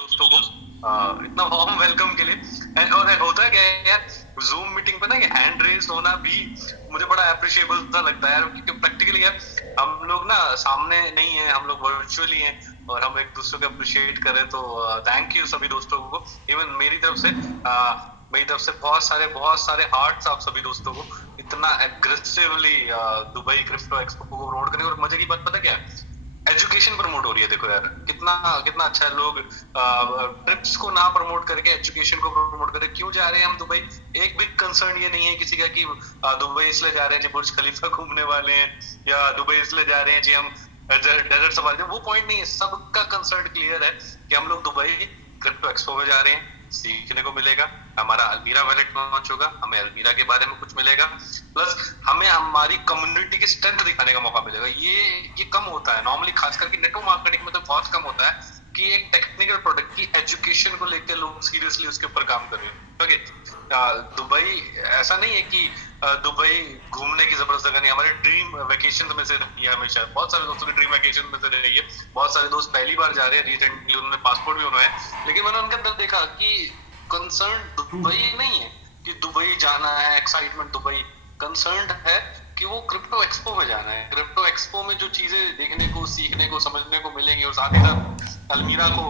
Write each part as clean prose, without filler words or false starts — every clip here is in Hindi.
दोस्तों को इतना वार्म वेलकम के लिए। और होता है क्या है यार, जूम मीटिंग पे ना ये हैंड रेस होना भी मुझे बड़ा अप्रिशिएबल सा लगता है यार, क्योंकि प्रैक्टिकली यार हम लोग ना सामने नहीं है, हम लोग वर्चुअली हैं और हम एक दूसरे को अप्रिशिएट करें। तो थैंक यू सभी दोस्तों को, इवन मेरी तरफ से बहुत सारे हार्ट्स आप सभी दोस्तों को, इतना एग्रेसिवली दुबई क्रिप्टो एक्सपो को प्रमोट करने। और मजे की बात पता क्या है, एजुकेशन प्रमोट हो रही है। देखो यार कितना कितना अच्छा है, लोग ट्रिप्स को ना प्रमोट करके एजुकेशन को प्रमोट करें। क्यों जा रहे हैं हम दुबई? एक भी कंसर्न ये नहीं है किसी का कि दुबई इसलिए जा रहे हैं जी बुर्ज खलीफा घूमने वाले हैं, या दुबई इसलिए जा रहे हैं जी हम डेजर्ट सफारी। वो पॉइंट नहीं है, सबका कंसर्न क्लियर है कि हम लोग दुबई क्रिप्टो एक्सपो में जा रहे हैं, सीखने को मिलेगा, हमारा अलमीरा वैलेट लॉन्च होगा, हमें अलमीरा के बारे में कुछ मिलेगा, प्लस हमें हमारी कम्युनिटी की स्ट्रेंथ दिखाने का मौका मिलेगा। ये कम होता है नॉर्मली, खास करके नेटवर्क मार्केटिंग में तो बहुत कम होता है कि एक टेक्निकल प्रोडक्ट की एजुकेशन को लेकर लोग सीरियसली उसके ऊपर काम कर रहे हैं। ओके, दुबई ऐसा नहीं है कि दुबई घूमने की जबरदस्त जगह नहीं, हमारे ड्रीम वेकेशन में से रही है हमेशा। बहुत सारे दोस्तों की ड्रीम वेकेशन में से रही है, बहुत सारे दोस्त पहली बार जा रहे हैं, रिसेंटली उन्होंने पासपोर्ट भी बनवाया है। लेकिन मैंने उनके अंदर देखा कि कंसर्न दुबई नहीं है कि दुबई जाना है, एक्साइटमेंट दुबई, कंसर्न है कि वो क्रिप्टो एक्सपो में जाना है। क्रिप्टो एक्सपो में जो चीजें देखने को, सीखने को, समझने को मिलेंगी, और साथ ही साथ अलमीरा को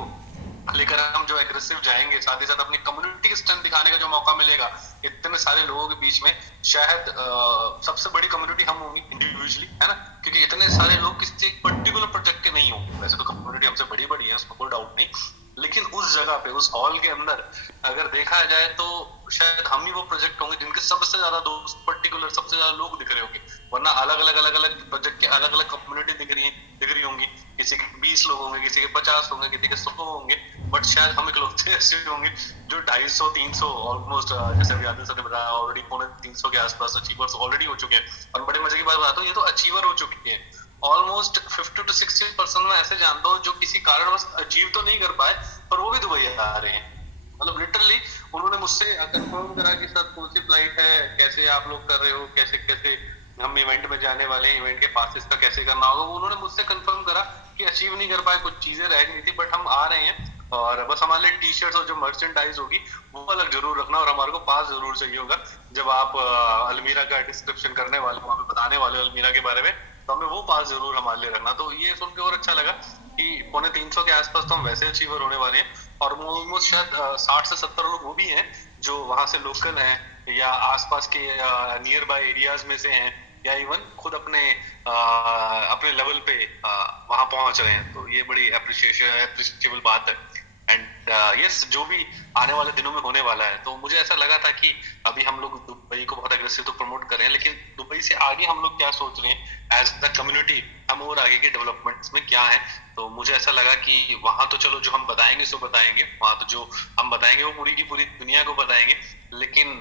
लेकर हम जो एग्रेसिव जाएंगे, साथ ही साथ अपनी कम्युनिटी की स्ट्रेंथ दिखाने का जो मौका मिलेगा इतने सारे लोगों के बीच में। शायद सबसे बड़ी कम्युनिटी हम होंगी इंडिविजुअली, है ना, क्योंकि इतने सारे लोग किसी एक पर्टिकुलर प्रोजेक्ट के नहीं होंगे। वैसे तो कम्युनिटी हमसे बड़ी बड़ी है, उसमें कोई डाउट नहीं, लेकिन उस जगह पे, उस हॉल के अंदर अगर देखा जाए तो शायद हम ही वो प्रोजेक्ट होंगे जिनके सबसे ज्यादा दोस्त, पर्टिकुलर सबसे ज्यादा लोग दिख रहे होंगे। वरना अलग अलग प्रोजेक्ट के अलग अलग कम्युनिटी दिख रही होंगी, किसी के 20 लोग होंगे, किसी के 50 होंगे, किसी के 100 होंगे, बट शायद हम इकलौते ऐसे होंगे जो 250-300 ऑलमोस्ट, जैसे अभी आदित्य सर ने बताया, ऑलरेडी 350 के आसपास अचीवर्स ऑलरेडी हो चुके हैं। और बड़े मजे की बात बताता हूँ, ये तो अचीवर हो चुके हैं। ऑलमोस्ट 50 to 60% में ऐसे जानता हूँ जो किसी कारणवश अचीव तो नहीं कर पाए, पर वो भी दुबई आ रहे हैं। मतलब लिटरली उन्होंने मुझसे कंफर्म करा कि सर कौन सी फ्लाइट है, कैसे आप लोग कर रहे हो, कैसे कैसे हम इवेंट में जाने वाले हैं, इवेंट के पासेस का कैसे करना होगा। वो उन्होंने मुझसे कंफर्म करा कि अचीव नहीं कर पाए, कुछ चीजें रह गई थी, बट हम आ रहे हैं। और बस हमारे लिए टी शर्ट्स और जो मर्चेंडाइज होगी वो अलग जरूर रखना, और हमारे को पास जरूर चाहिए होगा। जब आप अलमीरा का डिस्क्रिप्शन करने वाले, वहां पे बताने वाले अलमीरा के बारे में, तो हमें वो पास जरूर हमारे लिए रखना। तो ये सुन के और अच्छा लगा कि 250 के आसपास तो हम वैसे अचीवर होने वाले हैं, और ऑलमोस्ट शायद 60 से 70 लोग वो भी हैं जो वहां से लोकल हैं या आसपास के नियर बाय एरियाज में से हैं, या इवन खुद अपने लेवल पे वहां पहुंच रहे हैं। तो ये बड़ी अप्रिशिएबल बात है। एंड यस, जो भी आने वाले दिनों में होने वाला है, तो मुझे ऐसा लगा था कि अभी हम लोग दुबई को बहुत अग्रेसिव तो प्रमोट कर रहे हैं, लेकिन दुबई से आगे हम लोग क्या सोच रहे हैं एज द कम्युनिटी, हम और आगे के डेवलपमेंट्स में क्या है। तो मुझे ऐसा लगा कि वहां तो चलो जो हम बताएंगे सो बताएंगे, वहां तो जो हम बताएंगे वो पूरी की पूरी दुनिया को बताएंगे, लेकिन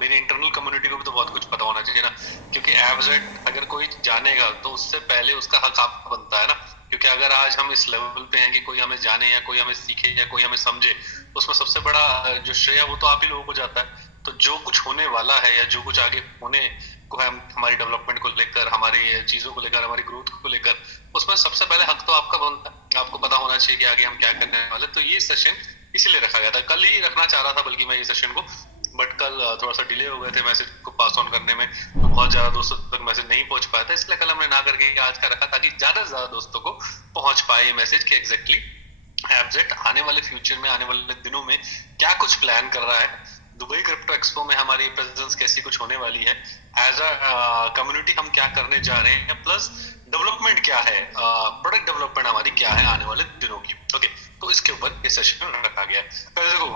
मेरी इंटरनल कम्युनिटी को भी तो बहुत कुछ पता होना चाहिए ना। क्योंकि एफजेड अगर कोई जानेगा तो उससे पहले उसका हक आपका बनता है ना। क्योंकि अगर आज हम इस लेवल पे हैं कि कोई हमें जाने, या कोई हमें सीखे, या कोई हमें समझे, उसमें सबसे बड़ा जो श्रेय वो तो आप ही लोगों को जाता है। तो जो कुछ होने वाला है, या जो कुछ आगे होने को है, हमारी डेवलपमेंट को लेकर, हमारी चीजों को लेकर, हमारी ग्रोथ को लेकर, उसमें सबसे पहले हक तो आपका बनता है। आपको पता होना चाहिए कि आगे हम क्या करने वाले। तो ये सेशन इसीलिए रखा गया था, कल ही रखना चाह रहा था बल्कि मैं ये सेशन को, बट कल थोड़ा सा डिले हो गए थे मैसेज को पास ऑन करने में, तो बहुत ज्यादा दोस्तों तक मैसेज नहीं पहुंच पाया था, इसलिए कल हमने ना करके आज का रखा, ताकि ज्यादा से ज्यादा दोस्तों को पहुंच पाए ये मैसेज कि एग्जैक्टली एफजेड आने वाले फ्यूचर में, आने वाले दिनों में क्या कुछ प्लान कर रहा है, दुबई क्रिप्टो एक्सपो में हमारी प्रेजेंस कैसी कुछ होने वाली है, एज अ कम्युनिटी हम क्या करने जा रहे हैं, प्लस डेवलपमेंट क्या है, प्रोडक्ट डेवलपमेंट हमारी क्या है आने वाले दिनों की। ओके, तो इसके ऊपर ये सेशन रखा गया है। देखो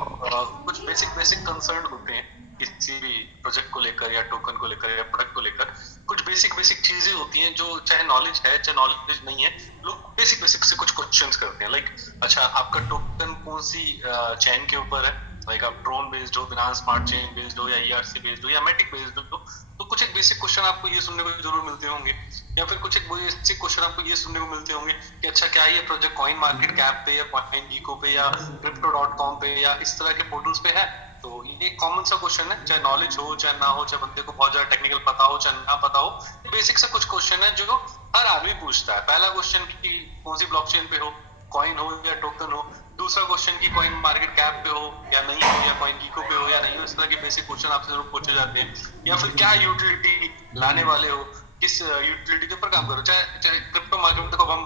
कुछ बेसिक कंसर्न होते हैं किसी भी प्रोजेक्ट को लेकर, या टोकन को लेकर, या प्रोडक्ट को लेकर। कुछ बेसिक चीजें होती हैं जो चाहे नॉलेज है चाहे नॉलेज नहीं है, लोग बेसिक से कुछ क्वेश्चंस करते हैं। लाइक अच्छा, आपका टोकन कौन सी चेन के ऊपर है, लाइक आप ट्रोन बेस्ड हो, बिनांस स्मार्ट चेन बेस्ड हो, या ईआरसी बेस्ड हो, या मैटिक बेस्ड हो, तो कुछ एक बेसिक क्वेश्चन आपको ये सुनने को जरूर मिलते होंगे। या फिर कुछ एक बेसिक क्वेश्चन आपको ये सुनने को मिलते होंगे कि अच्छा, क्या ये प्रोजेक्ट कॉइन मार्केट कैप पे, या कॉइन डीको पे, या crypto.com पे, या इस तरह के पोर्टल्स पे है। तो ये कॉमन सा क्वेश्चन है, चाहे नॉलेज हो चाहे ना हो, चाहे बंदे को बहुत ज्यादा टेक्निकल पता हो चाहे ना पता हो, बेसिक से कुछ क्वेश्चन है जो हर आदमी पूछता है। पहला क्वेश्चन कि कौन सी ब्लॉकचेन पे हो, कॉइन हो या टोकन हो, दूसरा क्वेश्चन की कॉइन मार्केट कैप पे हो या नहीं हो, या कॉइन गीको पे हो या नहीं हो, इस तरह के बेसिक क्वेश्चन आपसे जरूर पूछे जाते हैं। या फिर क्या यूटिलिटी लाने वाले हो, किस यूटिलिटी के ऊपर काम करो। चाहे क्रिप्टो मार्केट में देखो, हम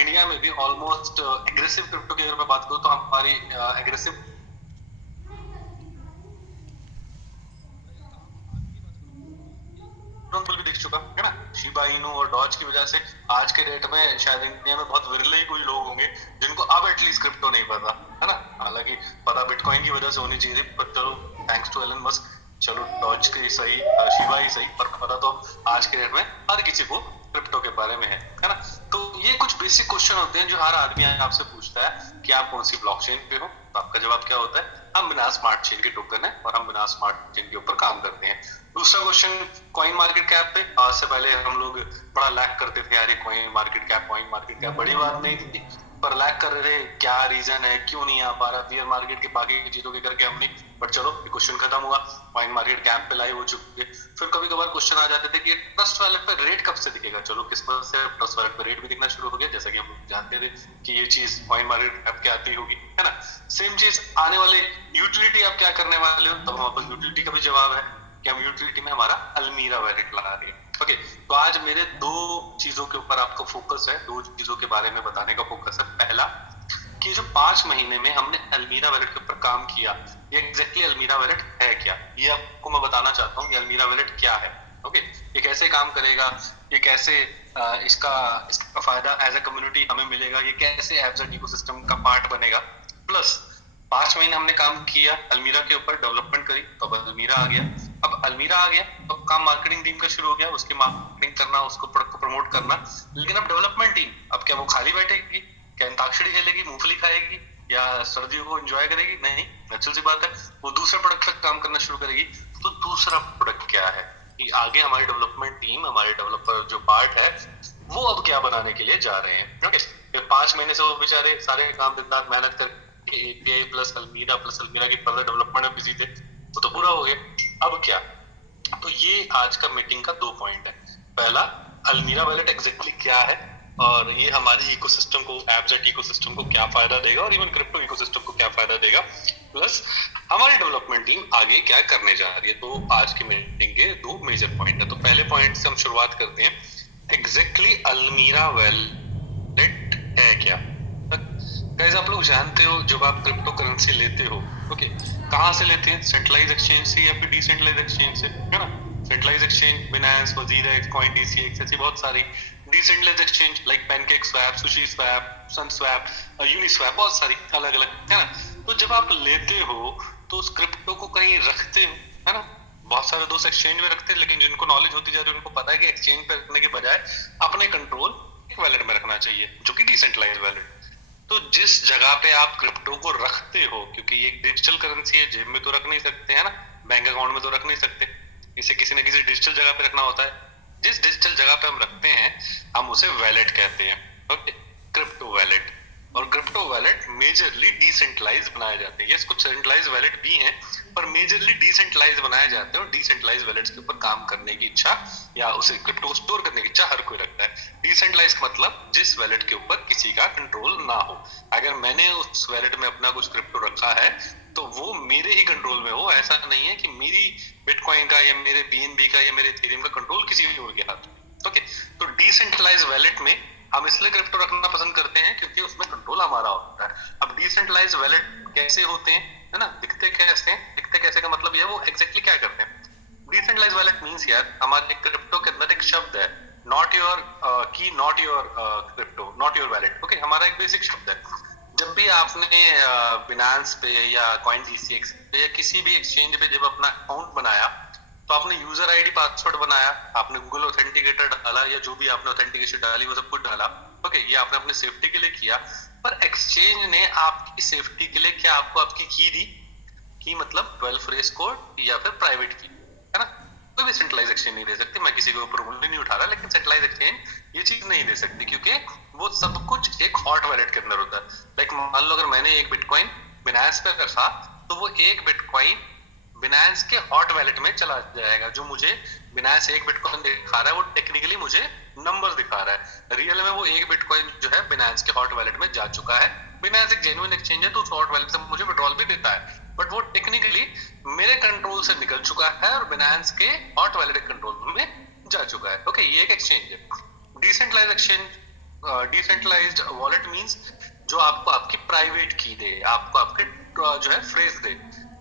इंडिया में भी ऑलमोस्ट एग्रेसिव क्रिप्टो की अगर मैं बात करूँ तो हमारी एग्रेसिव भी दिख चुका है ना, शिबा इनू और डॉज की वजह से आज के डेट में शायद इंडिया में बहुत विरले ही कोई लोग होंगे जिनको अब एटलीस्ट क्रिप्टो नहीं पता है ना। हालांकि पता बिटकॉइन की वजह से होनी चाहिए थी, पर चलो थैंक्स टू एलन मस्क, चलो डॉज की सही, शिबा ही सही, पर पता तो आज के डेट में हर किसी को क्रिप्टो के बारे में है ना। तो ये कुछ बेसिक क्वेश्चन होते हैं जो हर आदमी आपसे पूछता है कि आप कौन सी ब्लॉकचेन पे हो, तो आपका जवाब क्या होता है, हम बिना स्मार्ट चेन के टोकन है और हम बिना स्मार्ट चेन के ऊपर काम करते हैं। दूसरा क्वेश्चन कॉइन मार्केट कैप पे, आज से पहले हम लोग बड़ा लैक करते थे यार, ये कॉइन मार्केट कैप बड़ी बात नहीं थी, पर लैक कर रहे थे, क्या रीजन है, क्यों नहीं आ पा रहा, बियर मार्केट के बाकी चीजों के करके हमने, बट चलो ये क्वेश्चन खत्म हुआ, कॉइन मार्केट कैप पे लाइव हो चुके। फिर कभी कभार क्वेश्चन आ जाते थे कि ट्रस्ट वैलेट पे रेट कब से दिखेगा, चलो किस्मत से ट्रस्ट वैलेट पे रेट भी दिखना शुरू हो गया, जैसा कि हम जानते थे कि ये चीज कॉइन मार्केट कैप के आती होगी, है ना। सेम चीज आने वाले यूटिलिटी आप क्या करने वाले हो, तब हमारे पास यूटिलिटी का भी जवाब है कि हम यूटिलिटी में हमारा अलमीरा वैलेट लगा रहे हैं। ओके, तो आज मेरे दो चीजों के ऊपर आपको फोकस है, दो चीजों के बारे में बताने का फोकस है। पहला कि जो 5 महीने में हमने अलमीरा वैलेट के ऊपर काम किया, ये एग्जैक्टली अलमीरा वैलेट है क्या, ये आपको मैं बताना चाहता हूँ कि अलमीरा वैलेट क्या है। ओके, ये कैसे काम करेगा, ये कैसे इसका फायदा एज अ कम्युनिटी हमें मिलेगा, ये कैसे एफजेड इकोसिस्टम का पार्ट बनेगा। प्लस 5 महीने हमने काम किया अलमीरा के ऊपर, डेवलपमेंट करी, तो अब अलमीरा आ गया। अब अलमीरा आ गया तो काम मार्केटिंग टीम का शुरू हो गया, उसकी मार्केटिंग करना, उसको प्रोडक्ट को प्रमोट करना। लेकिन अब डेवलपमेंट टीम, अब क्या वो खाली बैठेगी, क्या अंताक्षरी खेलेगी, मूंगफली खाएगी या सर्दियों को एंजॉय करेगी? नहीं, नेचुरल सी बात है, वो दूसरे प्रोडक्ट पर काम करना शुरू करेगी। तो दूसरा प्रोडक्ट क्या है कि आगे हमारी डेवलपमेंट टीम, हमारे डेवलपर जो पार्ट है, वो अब क्या बनाने के लिए जा रहे हैं। ओके, फिर 5 महीने से वो बेचारे सारे काम दिन रात मेहनत करके एपीआई प्लस अलमीरा की फर्दर डेवलपमेंट में बिजी थे, वो तो पूरा हो गया। अब क्या, तो ये आज का मीटिंग का 2 पॉइंट है। पहला, अलमीरा वैलेट एग्जैक्टली क्या है और ये हमारी इकोसिस्टम को, एफजेड इकोसिस्टम को क्या फायदा देगा और इवन क्रिप्टो इकोसिस्टम को क्या फायदा देगा, प्लस हमारी डेवलपमेंट टीम आगे क्या करने जा रही है। तो आज की मीटिंग के 2 मेजर पॉइंट है। तो पहले पॉइंट से हम शुरुआत करते हैं, एग्जैक्टली अलमीरा वैलेट है क्या। गाइस, आप लोग जानते हो जब आप क्रिप्टो करेंसी लेते हो, ओके, कहां से लेते हैं, सेंट्रलाइज एक्सचेंज से या फिर डिसेंट्रलाइज एक्सचेंज से, है ना। Centralised exchange Binance, WazirX, coin DCX, ऐसी बहुत सारी। Decentralised exchange like PancakeSwap, SushiSwap, SunSwap, Uniswap, बहुत सारी अलग अलग, है ना। तो जब आप लेते हो तो उस क्रिप्टो को कहीं रखते हो, है ना। बहुत सारे दोस्त एक्सचेंज में रखते हैं, लेकिन जिनको नॉलेज होती जा रही है उनको पता है कि एक्सचेंज पे रखने के बजाय अपने कंट्रोल एक वैलेट में रखना चाहिए, जो कि डिसेंट्रलाइज वैलेट। तो जिस जगह पे आप क्रिप्टो को रखते हो, क्योंकि ये एक डिजिटल करेंसी है, जेब में तो रख नहीं सकते, है ना, बैंक अकाउंट में तो रख नहीं सकते, इसे किसी न किसी डिजिटल जगह पे रखना होता है। जिस डिजिटल जगह पे हम रखते हैं हम उसे वैलेट कहते हैं, ओके, क्रिप्टो वैलेट। और क्रिप्टो वैलेट मेजरली डिसेंट्रलाइज बनाए जाते हैं। यस, कुछ सेंट्रलाइज वैलेट भी हैं, पर मेजरली डिसेंट्रलाइज बनाए जाते हैं। और डिसेंट्रलाइज वैलेट्स के ऊपर काम करने की इच्छा या उसे क्रिप्टो को स्टोर करने की इच्छा हर कोई रखता है। डिसेंट्रलाइज का मतलब जिस वैलेट के ऊपर किसी का कंट्रोल ना हो। अगर मैंने उस वैलेट में अपना कुछ क्रिप्टो रखा है तो वो मेरे ही कंट्रोल में हो, ऐसा नहीं है कि मेरी बिटकॉइन का या मेरे बीएनबी का या मेरे इथेरियम का कंट्रोल किसी और के हाथ में। ओके, तो डिसेंट्रलाइज वैलेट में हम इसलिए क्रिप्टो रखना पसंद करते हैं क्योंकि उसमें कंट्रोल हमारा होता है। अब डिसेंट्रलाइज वैलेट कैसे होते हैं, है ना, दिखते कैसे हैं, दिखते कैसे का मतलब ये वो एग्जैक्टली क्या करते हैं। डिसेंट्रलाइज वैलेट मींस यार, हमारे क्रिप्टो के अंदर एक शब्द है, नॉट योर की, not your crypto, not your wallet. Okay, हमारा एक बेसिक शब्द है। जब भी आपने बिनांस पे या कॉइन डीसीएक्स पे या किसी भी एक्सचेंज पे जब अपना अकाउंट बनाया तो आपने यूजर आईडी पासवर्ड बनाया, आपने गूगल ऑथेंटिकेटर डाला या जो भी आपने ऑथेंटिकेशन डाली वो सब कुछ डाला। ओके, ये आपने अपने सेफ्टी के लिए किया, पर एक्सचेंज ने आपकी सेफ्टी के लिए क्या आपको आपकी की दी, की मतलब 12 फ्रेज कोड या फिर प्राइवेट की, है ना। कोई भी सेंट्रलाइज एक्सचेंज नहीं दे सकती, मैं किसी के ऊपर उंगली नहीं उठा रहा, लेकिन सेंट्रलाइज एक्सचेंज ये चीज नहीं दे सकती क्योंकि वो सब कुछ एक हॉट वैलेट के अंदर होता है। लाइक मान लो अगर मैंने एक बिटकॉइन बिनांस पे रखा तो वो एक बिटकॉइन बिनांस के हॉट वैलेट में चला जाएगा। जो मुझे बिनांस एक बिटकॉइन दिखा रहा है वो टेक्निकली मुझे नंबर दिखा रहा है, रियल में वो एक बिटकॉइन जो है बिनांस के हॉट वैलेट में जा चुका है बिनांस एक जेन्युइन एक्सचेंज है तो शॉर्ट वैलेट से मुझे विड्रॉल भी देता है, बट वो टेक्निकली मेरे कंट्रोल से निकल चुका है और बिनांस के हॉट वैलेट कंट्रोल में जा चुका है। ओके, ये एक एक्सचेंज है। Decentralize exchange, decentralized wallet means जो आपको आपकी प्राइवेट की दे, आपको आपके जो है फ्रेज दे।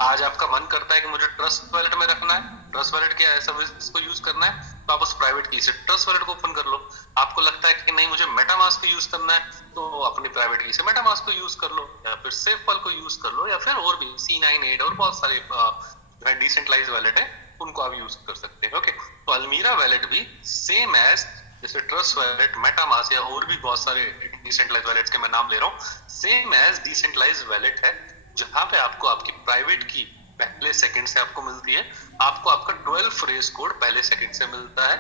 आज आपका मन करता है कि मुझे ट्रस्ट वैलेट में रखना है, ट्रस्ट वैलेट के सर्विस को यूज करना है, तो आप उस प्राइवेट की से ट्रस्ट वैलेट को ओपन कर लो। आपको लगता है कि नहीं मुझे मेटामास्क को यूज करना है, तो अपनी प्राइवेट की से मेटामास्क को यूज कर लो, या फिर सेफपल को यूज कर लो, या फिर और भी C98 और बहुत सारे डिसेंट्रलाइज वैलेट है, उनको आप यूज कर सकते हैं। ओके, तो अल्मीरा वैलेट भी सेम एज जैसे ट्रस्ट वैलेट, मेटामास्क या और भी बहुत सारे डिसेंट्रलाइज वैलेट्स के मैं नाम ले रहा हूँ, सेम एज डिसेंट्रलाइज वैलेट है, जहां पे आपको आपकी प्राइवेट की पहले सेकंड से आपको मिलती है, आपको आपका 12 फ्रेज कोड पहले सेकंड से मिलता है।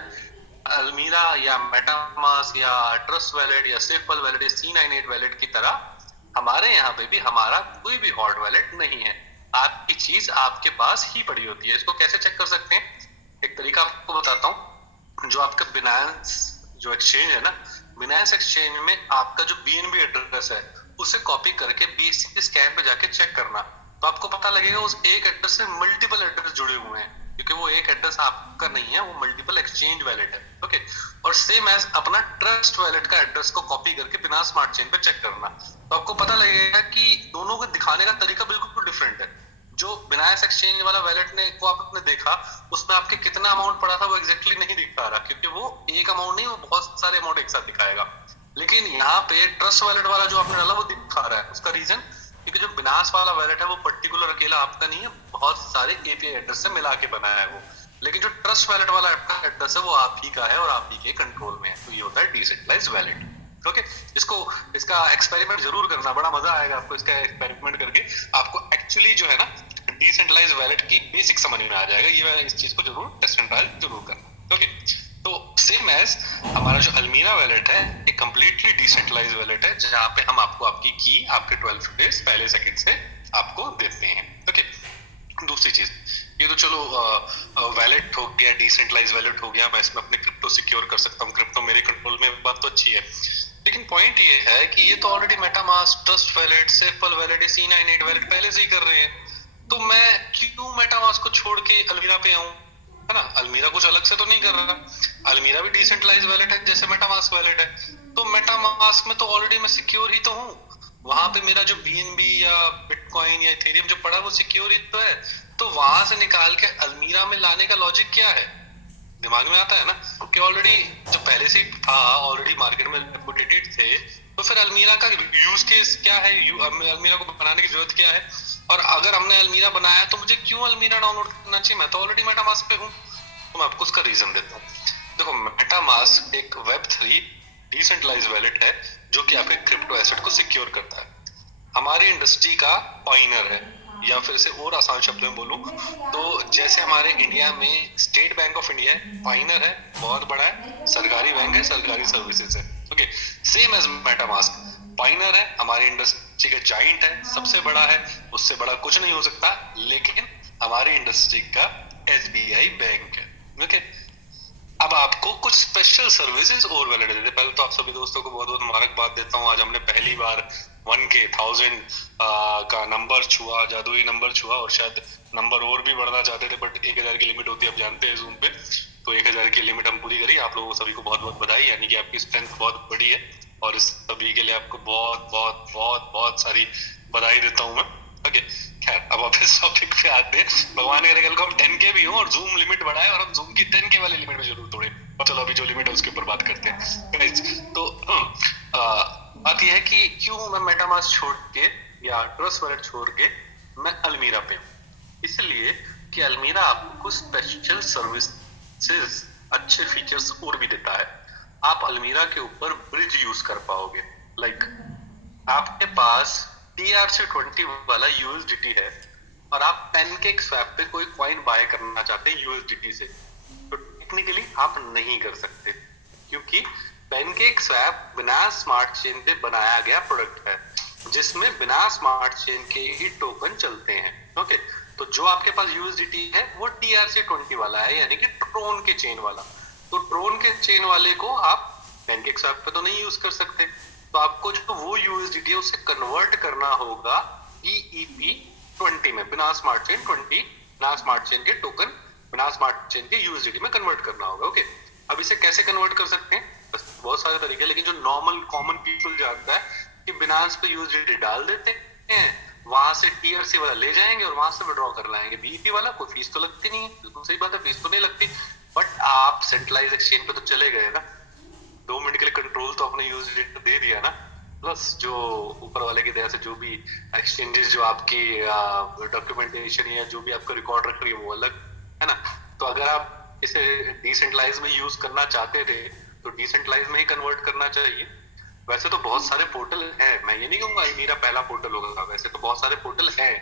अल्मीरा या मेटामास्क या ट्रस्ट वैलेट या सेफपल वैलेट या C98 वैलेट की तरह हमारे यहाँ पे भी हमारा कोई भी हॉट वैलेट नहीं है। आपकी चीज आपके पास ही पड़ी होती है। इसको कैसे चेक कर सकते हैं? एक तरीका आपको बताता हूँ। जो आपका बिनांस जो एक्सचेंज है ना, बिनांस एक्सचेंज में आपका जो BNB एड्रेस है उसे कॉपी करके BSC स्कैन पे जाके चेक करना, तो आपको पता लगेगा उस एक एड्रेस से मल्टीपल एड्रेस जुड़े हुए हैं, क्योंकि वो एक एड्रेस आपका नहीं है, वो मल्टीपल एक्सचेंज वैलेट है। ओके, और सेम एज अपना ट्रस्ट वैलेट का एड्रेस को कॉपी करके बिना स्मार्ट चेन पे चेक करना, तो आपको पता लगेगा कि दोनों को दिखाने का तरीका बिल्कुल डिफरेंट है। जो बिनांस एक्सचेंज वाला वैलेट ने को आपने देखा, उसमें आपके कितना अमाउंट पड़ा था वो एग्जैक्टली नहीं दिखा रहा, क्योंकि वो एक अमाउंट नहीं, वो बहुत सारे अमाउंट एक साथ दिखाएगा। लेकिन यहाँ पे ट्रस्ट वैलेट वाला जो आपने डाला वो दिखा रहा है। उसका रीजन क्योंकि जो बिनांस वाला वैलेट है वो पर्टिकुलर अकेला आपका नहीं है, बहुत सारे API एड्रेस से मिला के बनाया है वो। लेकिन जो ट्रस्ट वैलेट वाला आपका एड्रेस है वो आप ही का है और आप ही के कंट्रोल में है, तो ये होता है डिसेंट्रलाइज्ड वैलेट। ओके, इसका एक्सपेरिमेंट जरूर करना, बड़ा मजा आएगा आपको इसका एक्सपेरिमेंट करके। आपको एक्चुअली जो है ना डिसेंट्रलाइज्ड वैलेट की बेसिक समझ में आ जाएगा। ये इस चीज को जरूर टेस्ट एंड ट्रायल जरूर करना। ओके, तो सेम एज हमारा जो अल्मीरा वैलेट है एक कंप्लीटली डिसेंट्रलाइज्ड वैलेट है, जहां पे हम आपको आपकी की आपके 12 फ्रेज पहले सेकंड से आपको देते हैं। ओके, दूसरी चीज, ये तो चलो वैलेट हो गया, डिसेंट्रलाइज्ड वैलेट हो गया, मैं इसमें अपने क्रिप्टो सिक्योर कर सकता हूँ, क्रिप्टो मेरे कंट्रोल में, बात तो अच्छी है। लेकिन पॉइंट ये है कि ये तो already MetaMask, Trust Wallet, SafePal wallet, C98 wallet पहले से ही कर रहे हैं, तो मैं क्यों मेटामास्क को छोड़ के अल्मीरा पे आऊं, है ना? अल्मीरा कुछ अलग से तो नहीं कर रहा, अल्मीरा भी डिसेंट्रलाइज्ड वैलेट है जैसे मेटामास्क वैलेट है, तो मेटामास्क में तो ऑलरेडी मैं सिक्योर ही तो हूँ, वहां पे मेरा जो BNB या बिटकॉइन या इथेरियम जो पड़ा है वो सिक्योर ही तो है, तो वहां से निकाल के अल्मीरा में लाने का लॉजिक क्या है? दिमाग में आता है ना कि ऑलरेडी जो पहले से था, ऑलरेडी मार्केट में रेपुटेटेड थे, तो फिर अल्मीरा का यूज केस क्या है, अल्मीरा को बनाने की जरूरत क्या है? और अगर हमने अल्मीरा बनाया तो मुझे क्यों अल्मीरा डाउनलोड करना चाहिए, मैं तो ऑलरेडी मेटामास्क पे हूँ। तो मैं आपको उसका रीजन देता हूँ। देखो, मेटामास्क एक Web3 डिसेंट्रलाइज्ड वैलेट है जो कि आपके क्रिप्टो एसेट को सिक्योर करता है। हमारी इंडस्ट्री का पॉइनर है, या फिर से और आसान शब्दों में बोलूं तो जैसे हमारे इंडिया में स्टेट बैंक ऑफ इंडिया है, पॉइनर है, बहुत बड़ा है, सरकारी बैंक है, सरकारी सर्विसेज है। ओके, सेम एज मेटामास्क पॉइनर है, हमारी इंडस्ट्री का जाइंट है, सबसे बड़ा है, उससे बड़ा कुछ नहीं हो सकता, लेकिन हमारी इंडस्ट्री का SBI बैंक है। ओके, अब आपको कुछ स्पेशल सर्विसेज और वैलिड देते। पहले तो आप सभी दोस्तों को बहुत बहुत मुबारकबाद देता हूँ, आज हमने पहली बार 1K 1000 का नंबर छुआ, जादुई नंबर छुआ, और शायद नंबर और भी बढ़ना चाहते थे, बट 1000 की लिमिट होती है, आप जानते हैं जूम पे, तो 1000 की लिमिट हम पूरी करी। आप लोगों सभी को बहुत बहुत बधाई, यानी कि आपकी स्ट्रेंथ बहुत बड़ी है, और इस सभी के लिए आपको बहुत बहुत बहुत बहुत सारी बधाई देता हूँ मैं। ओके, खैर अब आप इस टॉपिक पे आते हैं। भगवान करे कल को हम 10K भी हो और जूम लिमिट बढ़ाए और हम जूम की 10K वाली लिमिट में जरूर तोड़े, और चलो अभी जो लिमिट है उसके ऊपर बात करते हैं। तो बात यह है कि क्यों मैं मेटामास्क छोड़ के या ट्रस्ट वैलेट छोड़ के मैं अल्मीरा पे हूँ। इसलिए कि अल्मीरा आपको स्पेशल सर्विसेज, अच्छे फीचर्स और भी देता है। आप अल्मीरा के ऊपर ब्रिज यूज कर पाओगे, लाइक आपके पास TRC20 वाला USDT है और आप पैनकेक स्वैप पे कोई कॉइन बाय करना चाहते हैं USDT से, तो टेक्निकली आप नहीं कर सकते, क्योंकि पैनकेक स्वैप बिना स्मार्ट चेन पे बनाया गया प्रोडक्ट है, जिसमें बिना स्मार्ट चेन के ही टोकन चलते हैं। ओके, तो जो आपके पास USDT है वो TRC20 वाला है, यानी कि ट्रोन के चेन वाला। तो ट्रोन के चेन वाले को आप पैनकेक स्वैप पे तो नहीं यूज कर सकते, तो आपको जो वो यूएसडीटी है उसे कन्वर्ट करना होगा BEP20 में, बिना स्मार्ट चेन 20, बिना स्मार्ट चेन के टोकन, बिना स्मार्ट चेन के यूएसडीटी में कन्वर्ट करना होगा। ओके, अब इसे कैसे कन्वर्ट कर सकते हैं? बस बहुत सारे तरीके, लेकिन जो नॉर्मल कॉमन पीपल जानता है कि बिनांस पे यूएसडीटी डाल देते हैं, वहां से टीआरसी वाला ले जाएंगे और वहां से विड्रॉ कर लाएंगे। बीईपी वाला कोई फीस तो लगती नहीं है, बिल्कुल सही बात है, फीस तो नहीं लगती, बट आप सेंट्रलाइज एक्सचेंज पे तो चले गए ना, 2 मिनट के लिए कंट्रोल तो अपने यूएसडीटी दे दिया ना, प्लस जो ऊपर वाले की दया से जो भी एक्सचेंजेस जो आपकी डॉक्यूमेंटेशन या जो भी आपका रिकॉर्ड रख रही है वो अलग है ना। तो अगर आप इसे डिसेंट्रलाइज में यूज करना चाहते थे तो डिसेंट्रलाइज में ही कन्वर्ट करना चाहिए। वैसे तो बहुत सारे पोर्टल हैं, मैं ये नहीं कहूंगा ये मेरा पहला पोर्टल होगा, वैसे तो बहुत सारे पोर्टल हैं,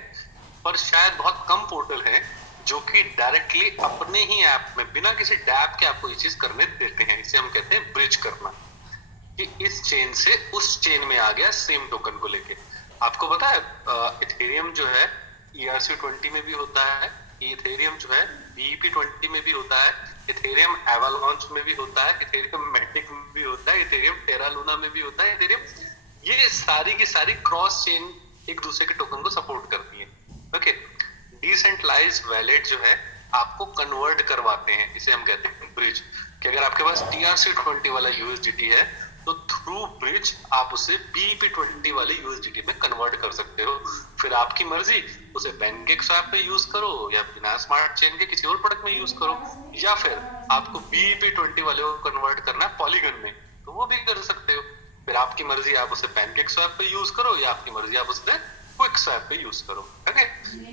पर शायद बहुत कम पोर्टल हैं जो कि डायरेक्टली अपने ही ऐप में बिना किसी डैप के आपको ये चीज करने देते हैं। इसे हम कहते हैं ब्रिज करना, कि इस चेन से उस चेन में आ गया सेम टोकन को लेके। आपको पता है इथेरियम जो है ERC20 में भी होता है, इथेरियम जो है BEP20 में भी होता है, इथेरियम एवालांच में भी होता है, इथेरियम मैटिक में भी होता है, इथेरियम टेरा लूना में भी होता है, इथेरियम, ये सारी की सारी क्रॉस चेन एक दूसरे के टोकन को सपोर्ट करती है। ओके, डिसेंट्रलाइज्ड वैलेट जो है आपको कन्वर्ट करवाते हैं, इसे हम कहते हैं ब्रिज। कि अगर आपके पास TRC20 वाला USDT है तो थ्रू ब्रिज आप उसे BEP20 वाले USDT में कन्वर्ट कर सकते हो। फिर आपकी मर्जी, उसे पैनकेक स्वैप पे यूज करो या बिना स्मार्ट चेन के किसी और प्रोडक्ट में यूज करो, या फिर आपको BEP20 वाले को कन्वर्ट करना है पॉलीगन में तो वो भी कर सकते हो। फिर आपकी मर्जी, आप उसे पैनकेक स्वैप पे यूज करो या आपकी मर्जी आप उसे क्विक स्वैप पे यूज करो। ओके,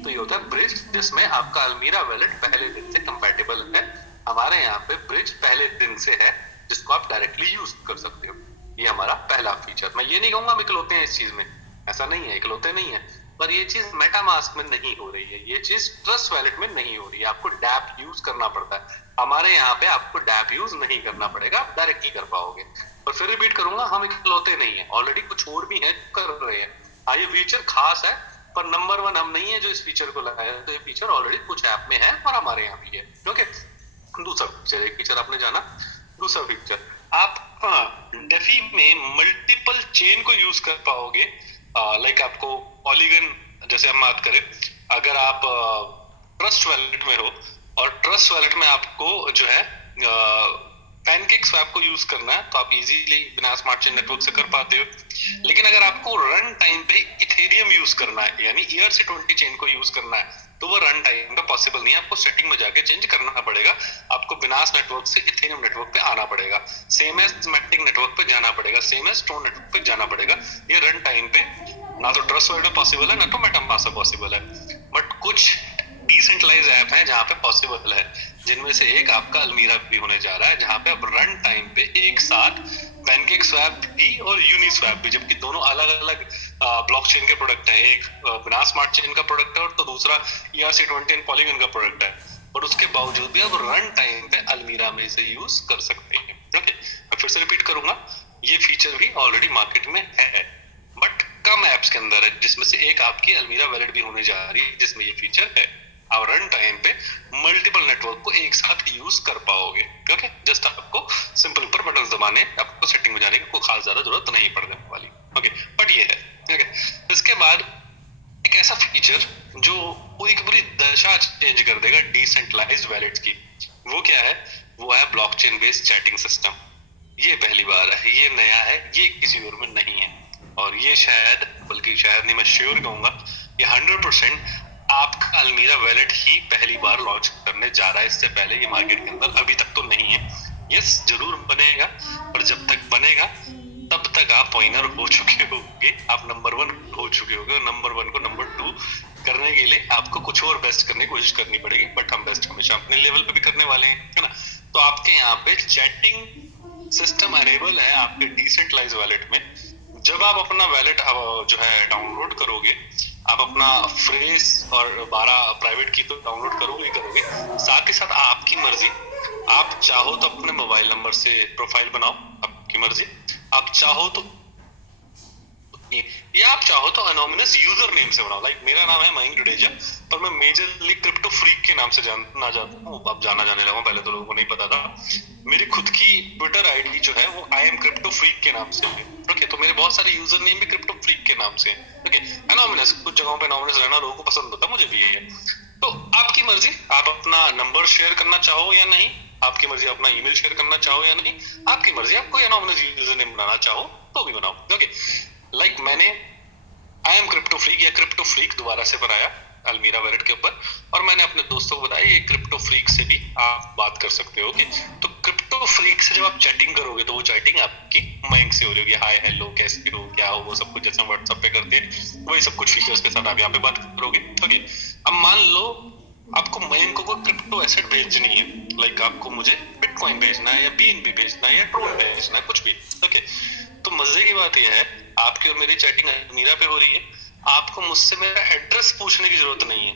तो ये होता है ब्रिज, जिसमें आपका अलमीरा वैलेट पहले दिन से कंपैटिबल है। हमारे यहाँ पे ब्रिज पहले दिन से है जिसको आप डायरेक्टली यूज कर सकते हो। ये हमारा पहला फीचर। मैं ये नहीं कहूंगा हम इकलौते हैं इस चीज में, ऐसा नहीं है, इकलौते नहीं है, पर ये चीज मेटामास्क में नहीं हो रही है, ये चीज ट्रस्ट वैलेट में नहीं हो रही है। आपको डैप यूज करना पड़ता है, हमारे यहाँ पे आपको डैप यूज नहीं करना पड़ेगा, आप डायरेक्टली कर पाओगे। और फिर रिपीट करूंगा, हम इकलौते नहीं है, ऑलरेडी कुछ और भी है कर रहे हैं। हाँ, ये फीचर खास है, पर नंबर 1 हम नहीं है जो इस फीचर को लाया है, तो ये फीचर ऑलरेडी कुछ ऐप में है और हमारे यहाँ भी है। ओके, दूसरा फीचर, एक फीचर आपने जाना, दूसरा फीचर आप डेफी में मल्टीपल चेन को यूज कर पाओगे। लाइक आपको पॉलीगन, जैसे हम बात करें, अगर आप ट्रस्ट वैलेट में हो और ट्रस्ट वैलेट में आपको जो है पैनकेक स्वैप को यूज करना है तो आप इजीली बिना स्मार्ट चेन नेटवर्क से कर पाते हो। लेकिन अगर आपको रन टाइम पे इथेरियम यूज करना है, यानी ERC20 चेन को यूज करना है, तो वो रन टाइम पे पॉसिबल नहीं है, आपको सेटिंग में जाके चेंज करना पड़ेगा, आपको बिनास नेटवर्क से इथेरियम नेटवर्क पे आना पड़ेगा, सेम एज मैटिक नेटवर्क पे जाना पड़ेगा, सेम एज स्टोन नेटवर्क पे जाना पड़ेगा। ये रन टाइम पे ना तो ट्रस्ट वैलेट पॉसिबल है ना तो मेटामास्क पॉसिबल है, बट कुछ डिसेंट्रलाइज्ड ऐप है जहाँ पे पॉसिबल है, जिनमें से एक आपका अलमीरा भी होने जा रहा है, जहाँ पे आप रन टाइम पे एक साथ पैनकेक स्वैप भी और यूनिस्वैप भी, जबकि दोनों अलग अलग ब्लॉकचेन के प्रोडक्ट हैं, एक बिना स्मार्ट चेन का प्रोडक्ट है और तो दूसरा ERC20 एंड पॉलीगन का प्रोडक्ट है, और उसके बावजूद भी आप रन टाइम पे अलमीरा में इसे यूज कर सकते हैं। ओके, मैं फिर से रिपीट करूंगा, ये फीचर भी ऑलरेडी मार्केट में है, बट कम एप्स के अंदर है, जिसमें से एक आपकी अलमीरा वैलेट भी होने जा रही है जिसमें ये फीचर है। आप रन टाइम पे मल्टीपल नेटवर्क को एक साथ यूज कर पाओगे। ओके, जस्ट आपको सिंपल ऊपर बटन दबाने, आपको सेटिंग में जाने की कोई खास ज्यादा जरूरत नहीं पड़ने वाली। ओके, बट ये है। ओके, इसके बाद एक ऐसा फीचर जो पूरी की पूरी दशा चेंज कर देगा डिसेंट्रलाइज्ड वैलेट्स की, वो क्या है? वो है ब्लॉकचेन बेस्ड चैटिंग सिस्टम। ये पहली बार है, ये नया है, ये किसी और में नहीं है, और ये शायद, बल्कि शायद नहीं, मैं श्योर कहूंगा, ये 100% आपका अलमीरा वैलेट ही पहली बार लॉन्च करने जा रहा है। इससे पहले ये मार्केट के अंदर अभी तक तो नहीं है। यस, जरूर बनेगा, पर जब तक बनेगा तब तक आप विनर हो चुके होंगे, आप नंबर 1 हो चुके होंगे, और नंबर 1 को नंबर 2 करने के लिए आपको कुछ और बेस्ट करने की कोशिश करनी पड़ेगी, बट हम बेस्ट हमेशा अपने लेवल पे भी करने वाले हैं, है ना। तो आपके यहाँ पे चैटिंग सिस्टम अनेबल है आपके डिसेंट्रलाइज्ड वैलेट में। जब आप अपना वैलेट जो है डाउनलोड करोगे, आप अपना फ्रेज और 12 प्राइवेट की तो डाउनलोड करोगे, साथ ही साथ आपकी मर्जी, आप चाहो तो अपने मोबाइल नंबर से प्रोफाइल बनाओ, आपकी मर्जी, आप चाहो तो या आप चाहो तो अनोनिमस यूजर नेम से बनाओ। लाइक मेरा नाम है मयंक जुडेजा, पर मैं मेजरली क्रिप्टो फ्रीक के नाम से जाना जाता हूँ, अब जाना जाने लगा हूँ, पहले तो लोगों को नहीं पता था। मेरी खुद की ट्विटर आईडी जो है वो आई एम क्रिप्टो फ्रीक के नाम से है। ओके, तो मेरे बहुत सारे यूजर नेम भी क्रिप्टो फ्रीक के नाम से है। ओके, अनोनिमस, कुछ जगहों पे अनोनिमस रहना लोगों को पसंद होता है, मुझे भी है। तो आपकी मर्जी, आप अपना नंबर शेयर करना चाहो या नहीं, आपकी मर्जी अपना ईमेल शेयर करना चाहो या नहीं, आपकी मर्जी, आप कोई अनोनिमस यूजर नेम बनाना चाहो तो भी बनाओ। ओके, लाइक मैंने आई एम क्रिप्टो फ्रीक या क्रिप्टो फ्रीक दोबारा से बनाया अलमीरा वैलेट के ऊपर, और मैंने अपने दोस्तों को बताया ये क्रिप्टो फ्रीक से भी आप बात कर सकते हो। ओके, तो क्रिप्टो फ्रीक से जब आप चैटिंग करोगे तो वो चैटिंग आपकी मयंक से हो रही होगी, हाय हेलो कैसे हो क्या हो, वो सब कुछ जैसे हम व्हाट्सएप पे करते हैं वही सब कुछ फीचर्स के साथ आप यहाँ पे बात करोगे। ओके, अब मान लो आपको मयंक को क्रिप्टो एसेट भेजनी है, लाइक आपको मुझे बिटकॉइन भेजना है या बीएनबी भेजना है या ट्रोन भेजना है, कुछ भी। ओके, तो मजे की बात यह है आपकी और मेरी चैटिंग अलमीरा पे हो रही है, आपको मुझसे मेरा एड्रेस पूछने की जरूरत नहीं है।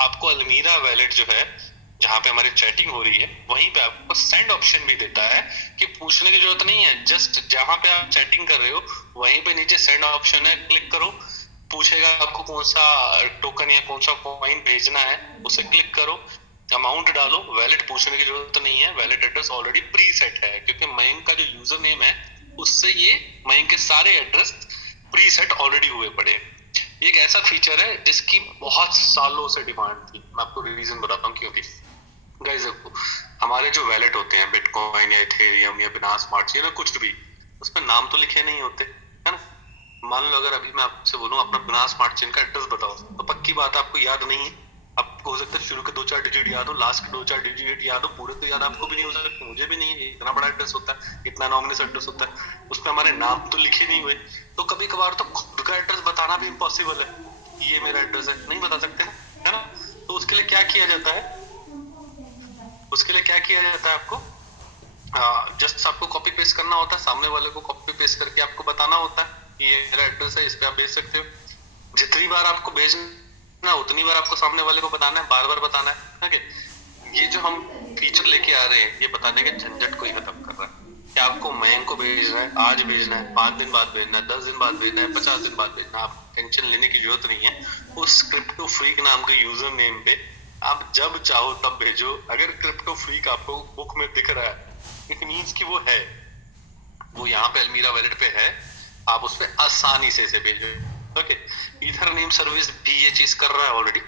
आपको अलमीरा वैलेट जो है जहां पे हमारी चैटिंग हो रही है वहीं पे आपको सेंड ऑप्शन भी देता है कि पूछने की जरूरत नहीं है, जस्ट जहां पे आप चैटिंग कर रहे हो वहीं पे नीचे सेंड ऑप्शन है, क्लिक करो, पूछेगा आपको कौन सा टोकन या कौन सा कॉइन भेजना है, उसे क्लिक करो, अमाउंट डालो, वैलेट पूछने की जरूरत नहीं है, wallet address already pre set है, क्योंकि मयंक का जो यूजर नेम है उससे ये मयंक के सारे एड्रेस प्री सेट ऑलरेडी हुए पड़े। एक ऐसा फीचर है जिसकी बहुत सालों से डिमांड थी, मैं आपको रीजन बताता हूँ क्यों थी। गाइस देखो, हमारे जो वैलेट होते हैं बिटकॉइन या इथेरियम या बिनास स्मार्ट चेन या कुछ भी, उसमें नाम तो लिखे नहीं होते, है ना। मान लो अगर अभी मैं आपसे बोलूं अपना बिनास स्मार्ट चेन का एड्रेस बताओ, तो पक्की बात आपको याद नहीं है। आपको हो सकता है शुरू के 2-4 डिजिट याद हो, लास्ट के 2-4 डिजिट याद हो, पूरे तो याद आपको भी नहीं हो सकते, मुझे भी नहीं है। इतना बड़ा एड्रेस होता है, इतना नॉमिनस एड्रेस होता है, उसमें हमारे नाम तो लिखे नहीं हुए, तो कभी कभार तो खुद का एड्रेस बताना भी इम्पॉसिबल है, ये मेरा एड्रेस है, नहीं बता सकते, है ना। तो उसके लिए क्या किया जाता है, उसके लिए क्या किया जाता है, आपको जस्ट आपको कॉपी पेस्ट करना होता है, सामने वाले को कॉपी पेस्ट करके आपको बताना होता है कि ये मेरा एड्रेस है, इस पे आप भेज सकते हो। जितनी बार आपको भेजना उतनी बार आपको सामने वाले को बताना है, बार बार बताना है। ओके, ये जो हम फीचर लेके आ रहे हैं ये बताने के झंझट को ही खत्म कर रहा है कि आपको मयंक को भेजना है, आज भेजना है, 5 दिन बाद भेजना है, 10 दिन बाद भेजना है, 50 दिन बाद भेजना है, आप टेंशन लेने की जरूरत नहीं है। उस क्रिप्टो फ्रीक नाम के यूजर नेम पे आप जब चाहो तब भेजो। अगर क्रिप्टो फ्रीक आपको बुक में दिख रहा है इट मींस कि वो है, वो यहाँ पे अलमीरा वैलेट पे है, आप उस पर आसानी से इसे भेजो। ओके, ईथर नेम सर्विस भी ये चीज कर रहा है already,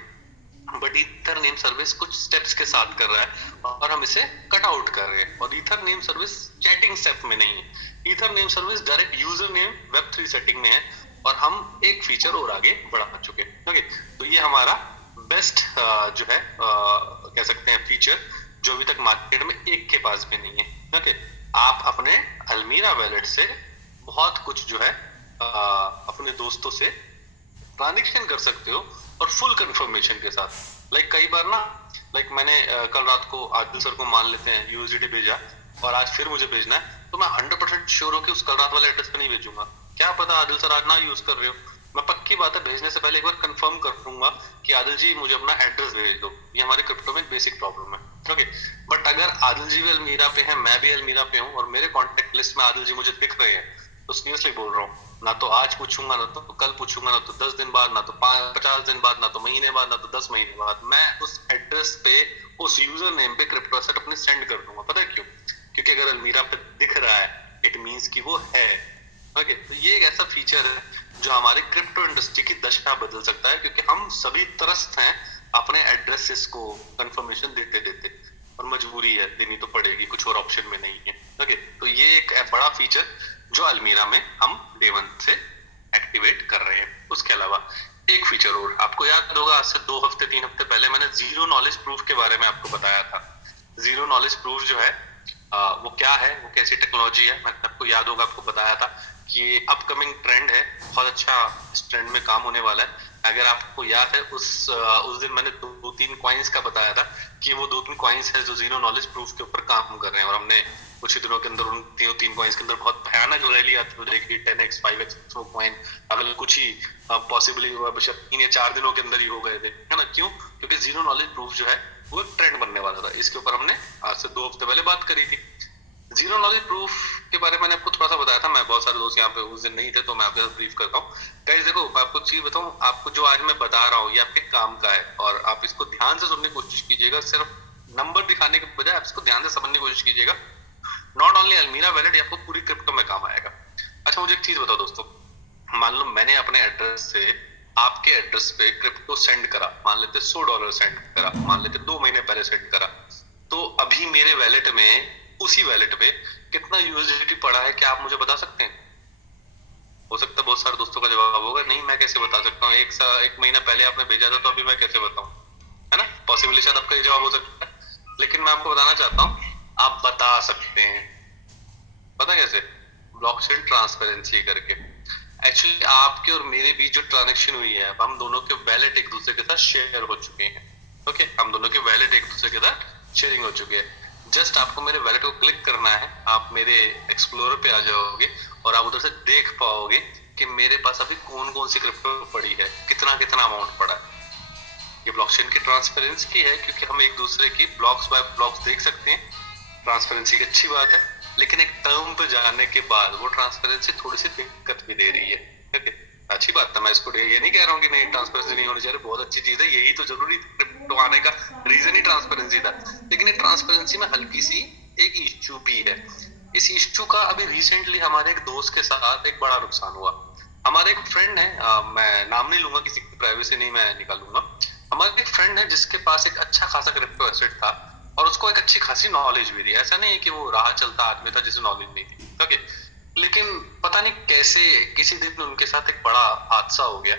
but ether name service कुछ स्टेप्स के साथ कर रहा है और हम इसे कट आउट कर रहे हैं। और ether name service chatting step में नहीं है, ether name service direct user name Web3 setting में है, और हम एक फीचर और आगे बढ़ा चुके हैं। ओके, तो ये हमारा बेस्ट जो है कह सकते हैं फीचर, जो अभी तक मार्केट में एक के पास भी नहीं है। ओके, आप अपने अलमीरा वैलेट से बहुत कुछ जो है अपने दोस्तों से ट्रांजैक्शन कर सकते हो और फुल कंफर्मेशन के साथ। लाइक कई बार ना, लाइक मैंने कल रात को आदिल सर को मान लेते हैं यूएसडीटी भेजा और आज फिर मुझे भेजना है, तो मैं 100% श्योर हूं कि उस कल रात वाले एड्रेस पे नहीं भेजूंगा। क्या पता आदिल सर आज ना यूज कर रहे हो, मैं पक्की बात है भेजने से पहले एक बार कंफर्म करूंगा कि आदिल जी मुझे अपना एड्रेस भेज दो। ये हमारे क्रिप्टो में बेसिक प्रॉब्लम है। ओके, बट अगर आदिल जी भी अलमीरा पे है, मैं भी अलमीरा पे हूँ और मेरे कॉन्टेक्ट लिस्ट में आदिल जी मुझे दिख रहे हैं, तो सीरियसली बोल रहा हूँ, ना तो आज पूछूंगा, ना तो कल पूछूंगा, ना तो 10 दिन बाद, ना तो 50 दिन बाद, ना तो महीने बाद, ना तो 10 महीने बाद, मैं उस एड्रेस पे उस यूजर नेम पे क्रिप्टो एसेट अपनी सेंड कर दूंगा। पता है क्यों? क्योंकि अगर अलमीरा पे दिख रहा है इट मींस कि वो है। ओके, तो ये एक ऐसा फीचर है जो हमारे क्रिप्टो इंडस्ट्री की दशा बदल सकता है, क्योंकि हम सभी त्रस्त हैं अपने एड्रेसेस को कंफर्मेशन देते देते, और मजबूरी है, देनी तो पड़ेगी, कुछ और ऑप्शन में नहीं है। ओके, तो ये एक बड़ा फीचर जो अलमीरा में हम डे 1 से एक्टिवेट कर रहे हैं। उसके अलावा एक फीचर और, आपको याद होगा आज से 2 हफ्ते 3 हफ्ते पहले मैंने जीरो नॉलेज प्रूफ के बारे में आपको बताया था। जीरो नॉलेज प्रूफ जो है वो क्या है, वो कैसी टेक्नोलॉजी है, मैंने आपको याद होगा, आपको बताया था कि ये अपकमिंग ट्रेंड है, बहुत अच्छा इस ट्रेंड में काम होने वाला है। अगर आपको याद है उस दिन मैंने 2-3 कॉइन्स का बताया था कि वो 2-3 कॉइन्स है जो जीरो नॉलेज प्रूफ के ऊपर काम कर रहे हैं, और हमने कुछ ही दिनों के अंदर उन 3 कॉइन्स के अंदर बहुत भयानक रैली आती हो जाएगी, 10x 5x वो कॉइन अगर कुछ ही पॉसिबली 3 या 4 दिनों के अंदर ही हो गए थे, है ना। क्यों? क्योंकि जीरो नॉलेज प्रूफ जो है वो ट्रेंड बनने वाला था। इसके ऊपर हमने आज से 2 हफ्ते पहले बात करी थी। जीरो नॉलेज प्रूफ के बारे में मैंने आपको थोड़ा सा बताया था, मैं बहुत सारे दोस्त यहाँ पे उस दिन नहीं थे तो मैं आपके साथ ब्रीफ करता हूँ। गाइस देखो, मैं आपको चीज बताऊँ, आपको जो आज मैं बता रहा हूँ ये आपके काम का है और आप इसको ध्यान से सुनने की कोशिश कीजिएगा, सिर्फ नंबर दिखाने के बजाय आप इसको ध्यान से समझने की कोशिश कीजिएगा। नॉट ओनली अल्मीरा वैलेट, ये आपको पूरी क्रिप्टो में काम आएगा। अच्छा मुझे एक चीज बताओ दोस्तों, मान लो मैंने अपने एड्रेस से आपके एड्रेस पे क्रिप्टो सेंड करा, मान लेते $100 सेंड करा, मान लेते 2 महीने पहले सेंड करा, तो अभी मेरे वैलेट में, उसी वैलेट में कितना यूएसडीटी पड़ा है, क्या आप मुझे बता सकते हैं? हो सकता है बहुत सारे दोस्तों का जवाब होगा नहीं मैं कैसे बता सकता हूँ, एक महीना पहले आपने भेजा था तो अभी मैं कैसे बताऊं, है ना? पॉसिबली शायद आपका ये जवाब हो सकता है, लेकिन मैं आपको बताना चाहता हूँ आप बता सकते हैं। पता कैसे? ब्लॉकचेन ट्रांसपेरेंसी करके। एक्चुअली आपके और मेरे बीच जो ट्रांजेक्शन हुई है, हम दोनों के वैलेट एक दूसरे के साथ शेयर हो चुके हैं। ओके, हम दोनों के वैलेट एक दूसरे के साथ शेयरिंग हो चुके हैं। जस्ट आपको मेरे वैलेट को क्लिक करना है, आप मेरे एक्सप्लोरर पे आ जाओगे और आप उधर से देख पाओगे कि मेरे पास अभी कौन कौन सी क्रिप्टो पड़ी है, कितना कितना अमाउंट पड़ा है। ये ब्लॉकचेन की ट्रांसपेरेंसी है क्योंकि हम एक दूसरे की ब्लॉक्स बाय ब्लॉक्स देख सकते हैं। ट्रांसपेरेंसी की अच्छी बात है, लेकिन एक टर्म पे जाने के बाद वो ट्रांसपेरेंसी थोड़ी सी दिक्कत भी दे रही है। ओके, अच्छी बात है, मैं इसको ये नहीं कह रहा हूँ कि नहीं ट्रांसपेरेंसी नहीं होनी चाहिए, बहुत अच्छी चीज है, यही तो जरूरी क्रिप्टो आने का रीजन ही ट्रांसपेरेंसी था। लेकिन ये ट्रांसपेरेंसी में हल्की सी एक इश्यू भी है। इस इश्यू का अभी रिसेंटली हमारे एक दोस्त के साथ एक बड़ा नुकसान हुआ। हमारे एक फ्रेंड है, मैं नाम नहीं लूंगा, किसी की प्राइवेसी नहीं मैं निकालूंगा। हमारे एक फ्रेंड है जिसके पास एक अच्छा खासा क्रिप्टो एसेट था और उसको एक अच्छी खासी नॉलेज भी थी। ऐसा नहीं है कि वो राह चलता आदमी था जिसे नॉलेज नहीं थी। ओके, लेकिन पता नहीं कैसे किसी दिन उनके साथ एक बड़ा हादसा हो गया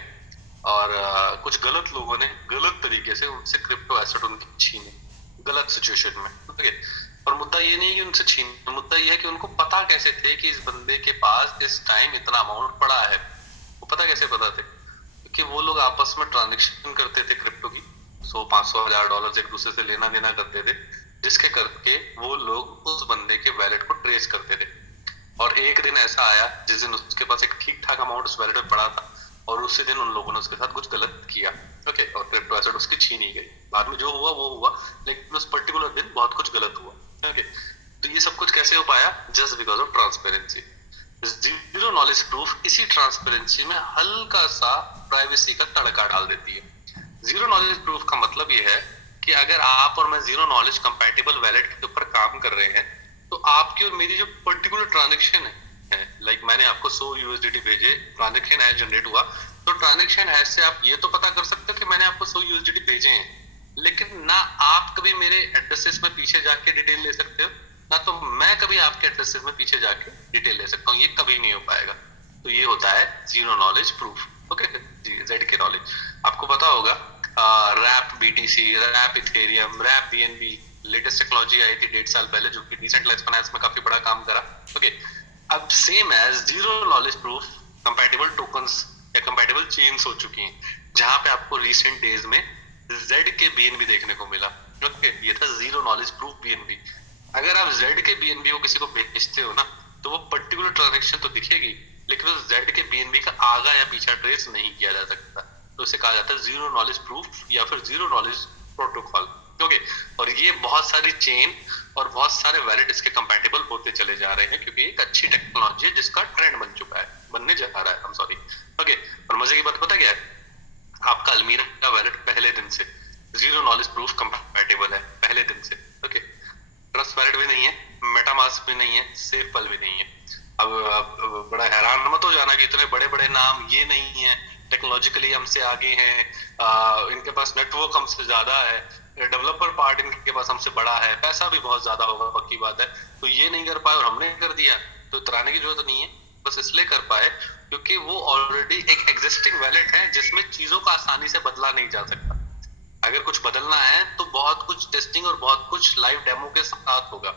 और कुछ गलत लोगों ने गलत तरीके से उनसे क्रिप्टो एसेट उनकी छीने, गलत सिचुएशन में। ओके, और मुद्दा ये नहीं कि उनसे छीने, मुद्दा ये है कि उनको पता कैसे थे कि इस बंदे के पास इस टाइम इतना अमाउंट पड़ा है। वो पता कैसे पता थे? कि वो लोग आपस में ट्रांजेक्शन करते थे क्रिप्टो की, 100, 500, $1000 एक दूसरे से लेना देना करते थे, जिसके करके वो लोग उस बंदे के वैलेट को ट्रेस करते थे। और एक दिन ऐसा आया जिस दिन उसके पास एक ठीक ठाक अमाउंट उस वैलेट में पड़ा था और उसी दिन उन लोगों ने उसके साथ कुछ गलत किया। ओके, और क्रिप्टो एसेट उसकी छीनी गई। बाद में जो हुआ वो हुआ, लेकिन उस पर्टिकुलर दिन बहुत कुछ गलत हुआ। ओके, तो ये सब कुछ कैसे हो पाया? Just because of transparency. Zero knowledge proof इसी ट्रांसपेरेंसी में हल्का सा प्राइवेसी का तड़का डाल देती है। जीरो नॉलेज प्रूफ का मतलब ये है कि अगर आप और मैं जीरो नॉलेज कंपैटिबल वैलेट के ऊपर काम कर रहे हैं तो आपकी और मेरी जो पर्टिकुलर ट्रांजेक्शन है, लाइक मैंने आपको 100 यूएसडीटी भेजे, ट्रांजेक्शन हैश जनरेट हुआ, तो ट्रांजेक्शन हैश से आप ये तो पता कर सकते हो कि मैंने आपको 100 यूएसडीटी भेजे हैं, लेकिन ना आप कभी मेरे एड्रेसेस में पीछे जाके डिटेल ले सकते हो, ना तो मैं कभी आपके एड्रेसेस में पीछे जाके डिटेल ले सकता हूँ। ये कभी नहीं हो पाएगा। तो ये होता है zero knowledge proof. Okay, Z के नॉलेज आपको पता होगा, wrap BTC, wrap Ethereum, wrap BNB, latest technology आई थी 1.5 साल पहले जो कि डिसेंट्रलाइज्ड फाइनेंस में काफी बड़ा काम करा। ओके, अब same as zero knowledge proof compatible tokens या कंपैटिबल चेन्स हो चुकी हैं, जहां पे आपको रिसेंट डेज में जेड के बीएनबी देखने को मिला। ओके, ये था जीरो नॉलेज प्रूफ बीएनबी। अगर आप जेड के बीएनबी को किसी को भेजते हो ना, तो वो पर्टिकुलर ट्रांजेक्शन तो दिखेगी, लेकिन उस जेड के बीएनबी का आगा या पीछा ट्रेस नहीं किया जा सकता। तो उसे कहा जाता है जीरो नॉलेज प्रूफ या फिर जीरो नॉलेज प्रोटोकॉल। ओके, और ये बहुत सारी चेन और बहुत सारे वैलिड इसके कंपैटिबल होते चले जा रहे हैं क्योंकि एक अच्छी टेक्नोलॉजी है जिसका ट्रेंड बन चुका है, बनने जा रहा है। I'm sorry। ओके, और मजे की बात पता क्या है? आपका अलमीरा का वैलेट पहले दिन से जीरो नॉलेज प्रूफ कंपैटिबल है, पहले दिन से। ओके, ट्रस्ट वैलेट भी नहीं है, मेटामास्क भी नहीं है, सेफ पल भी नहीं है। अब बड़ा हैरान मत हो जाना कि इतने बड़े बड़े नाम ये नहीं है, टेक्नोलॉजिकली हमसे आगे हैं, इनके पास नेटवर्क हमसे ज्यादा है, डेवलपर पार्ट इनके पास हमसे बड़ा है, पैसा भी बहुत ज्यादा होगा, पक्की बात है, तो ये नहीं कर पाए और हमने कर दिया, तो इतराने की जरूरत नहीं है। बस इसलिए कर पाए क्योंकि वो ऑलरेडी एक एग्जिस्टिंग वैलेट है जिसमें चीजों का आसानी से बदला नहीं जा सकता। अगर कुछ बदलना है तो बहुत कुछ टेस्टिंग और बहुत कुछ लाइव डेमो के साथ होगा।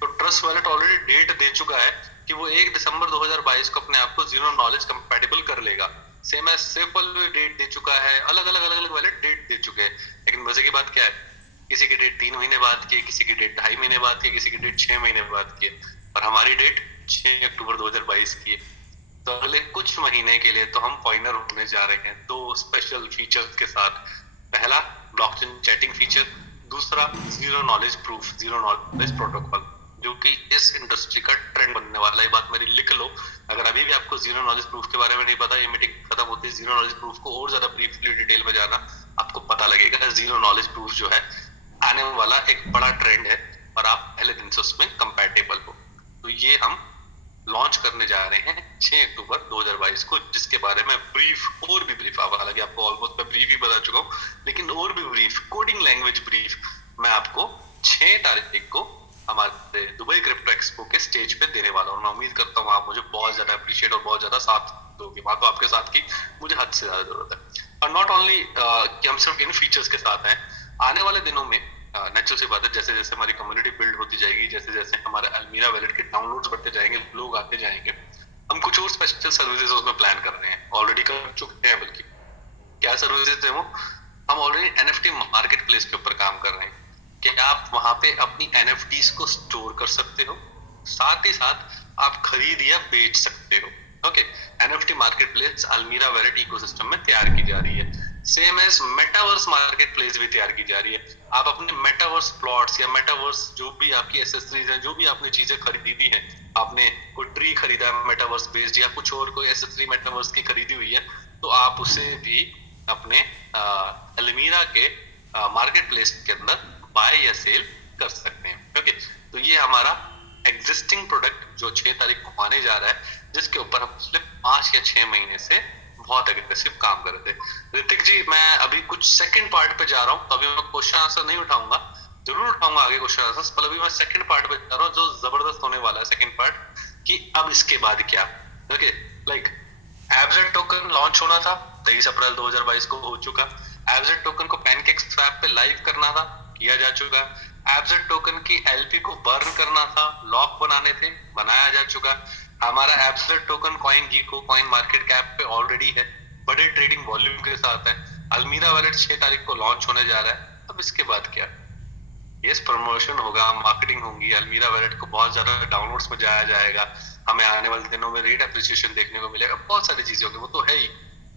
तो ट्रस्ट वैलेट ऑलरेडी डेट दे चुका है कि वो 1 दिसंबर 2022 को अपने आप को जीरो नॉलेज कंपैटिबल कर लेगा। सेम एज सेफल भी डेट दे चुका है, अलग अलग वैलेट डेट दे चुके हैं। लेकिन मजे की बात क्या है, किसी की डेट 3 महीने बाद की, किसी की डेट 2.5 महीने बाद की, किसी की डेट 6 महीने बाद की, और हमारी डेट 6 अक्टूबर 2022 की है। तो अगले कुछ महीने के लिए तो हम पॉइंटर होने जा रहे हैं 2 स्पेशल फीचर्स के साथ। पहला ब्लॉकचेन चैटिंग फीचर, दूसरा zero knowledge proof, zero knowledge protocol. जो कि इस इंडस्ट्री का ट्रेंड बनने वाला है। ये बात मेरी लिख लो। अगर अभी भी आपको जीरो नॉलेज प्रूफ के बारे में नहीं पता, ये मीटिंग खत्म होती है जीरो नॉलेज प्रूफ को और ज्यादा ब्रीफली डिटेल में जाना, आपको पता लगेगा जीरो नॉलेज प्रूफ जो है आने वाला एक बड़ा ट्रेंड है और आप पहले दिन से उसमें कंपैटिबल हो। तो ये हम लॉन्च करने जा रहे हैं 6 अक्टूबर 2022 को, जिसके बारे में ब्रीफ और भी ब्रीफ, हालांकि आपको ऑलमोस्ट मैं ब्रीफ ही बता चुका हूँ, लेकिन और भी ब्रीफ कोडिंग लैंग्वेज ब्रीफ मैं आपको 6 तारीख को हमारे दुबई क्रिप्टो एक्सपो के स्टेज पे देने वाला हूँ। मैं उम्मीद करता हूँ आप मुझे बहुत ज्यादा अप्रिशिएट और बहुत ज्यादा साथ दोगे। वहां तो आपके साथ की मुझे हद से ज्यादा जरूरत है। और नॉट ओनली कि हम सिर्फ इन फीचर्स के साथ हैं, आने वाले दिनों में नेचुरल सी बात है, जैसे जैसे हमारी कम्युनिटी बिल्ड होती जाएगी, जैसे जैसे हमारे अलमीरा वैलेट के डाउनलोड्स बढ़ते जाएंगे, लोग आते जाएंगे, हम कुछ और स्पेशल सर्विसेज उसमें प्लान कर रहे हैं, ऑलरेडी कर चुके हैं। बल्कि क्या सर्विसेज है वो, हम ऑलरेडी एनएफटी मार्केट प्लेस के ऊपर काम कर रहे हैं कि आप वहां पे अपनी एनएफटीज को स्टोर कर सकते हो, साथ ही साथ आप खरीद या बेच सकते हो। ओके, एनएफटी मार्केट प्लेस अलमीरा वैलेट इकोसिस्टम में तैयार की जा रही है। Same as metaverse market place भी तैयार की जा रही है। आप अपने मेटावर्स प्लॉट्स या मेटावर्स जो भी आपकी एसेसरीज हैं, जो भी आपने चीजें खरीदी हैं, आपने कोई ट्री खरीदा है मेटावर्स बेस्ड या कुछ और कोई एसेसरी मेटावर्स की खरीदी हुई है, तो आप उसे भी अपने अलमीरा के मार्केट प्लेस के अंदर बाय या सेल कर सकते हैं। ओके, तो ये हमारा एग्जिस्टिंग प्रोडक्ट जो 6 तारीख को आने जा रहा है, जिसके ऊपर हम पिछले 5 या 6 महीने से बहुत एग्रेसिव काम कर रहे थे। ऋतिक जी, मैं अभी कुछ सेकंड पार्ट पे जा रहा हूँ, तो अभी मैं क्वेश्चन आंसर नहीं उठाऊंगा, जरूर उठाऊंगा आगे क्वेश्चन आंसर, पर अभी मैं सेकंड पार्ट पे जा रहा हूँ जो जबरदस्त होने वाला है। सेकंड पार्ट कि अब इसके बाद क्या। ओके, लाइक एबजेट टोकन लॉन्च होना था 23 अप्रैल 2022 को, हो चुका। एबजेट टोकन को पैनकेक्स स्वैप पे लाइव करना था, किया जा चुका। एबजेट टोकन की एलपी को बर्न करना था, लॉक बनाने थे, बनाया जा चुका। हमारा absolute token CoinGecko CoinMarketCap पे ऑलरेडी है, बड़े ट्रेडिंग वॉल्यूम के साथ है। अलमीरा वैलेट 6 तारीख को लॉन्च होने जा रहा है। अब इसके बाद क्या? यस, प्रमोशन होगा, मार्केटिंग होगी, अलमीरा वैलेट को बहुत ज्यादा डाउनलोड्स में जाया जाएगा, हमें आने वाले दिनों में रेट एप्रिसिएशन देखने को मिलेगा, बहुत सारी चीजें होगी, वो तो है ही।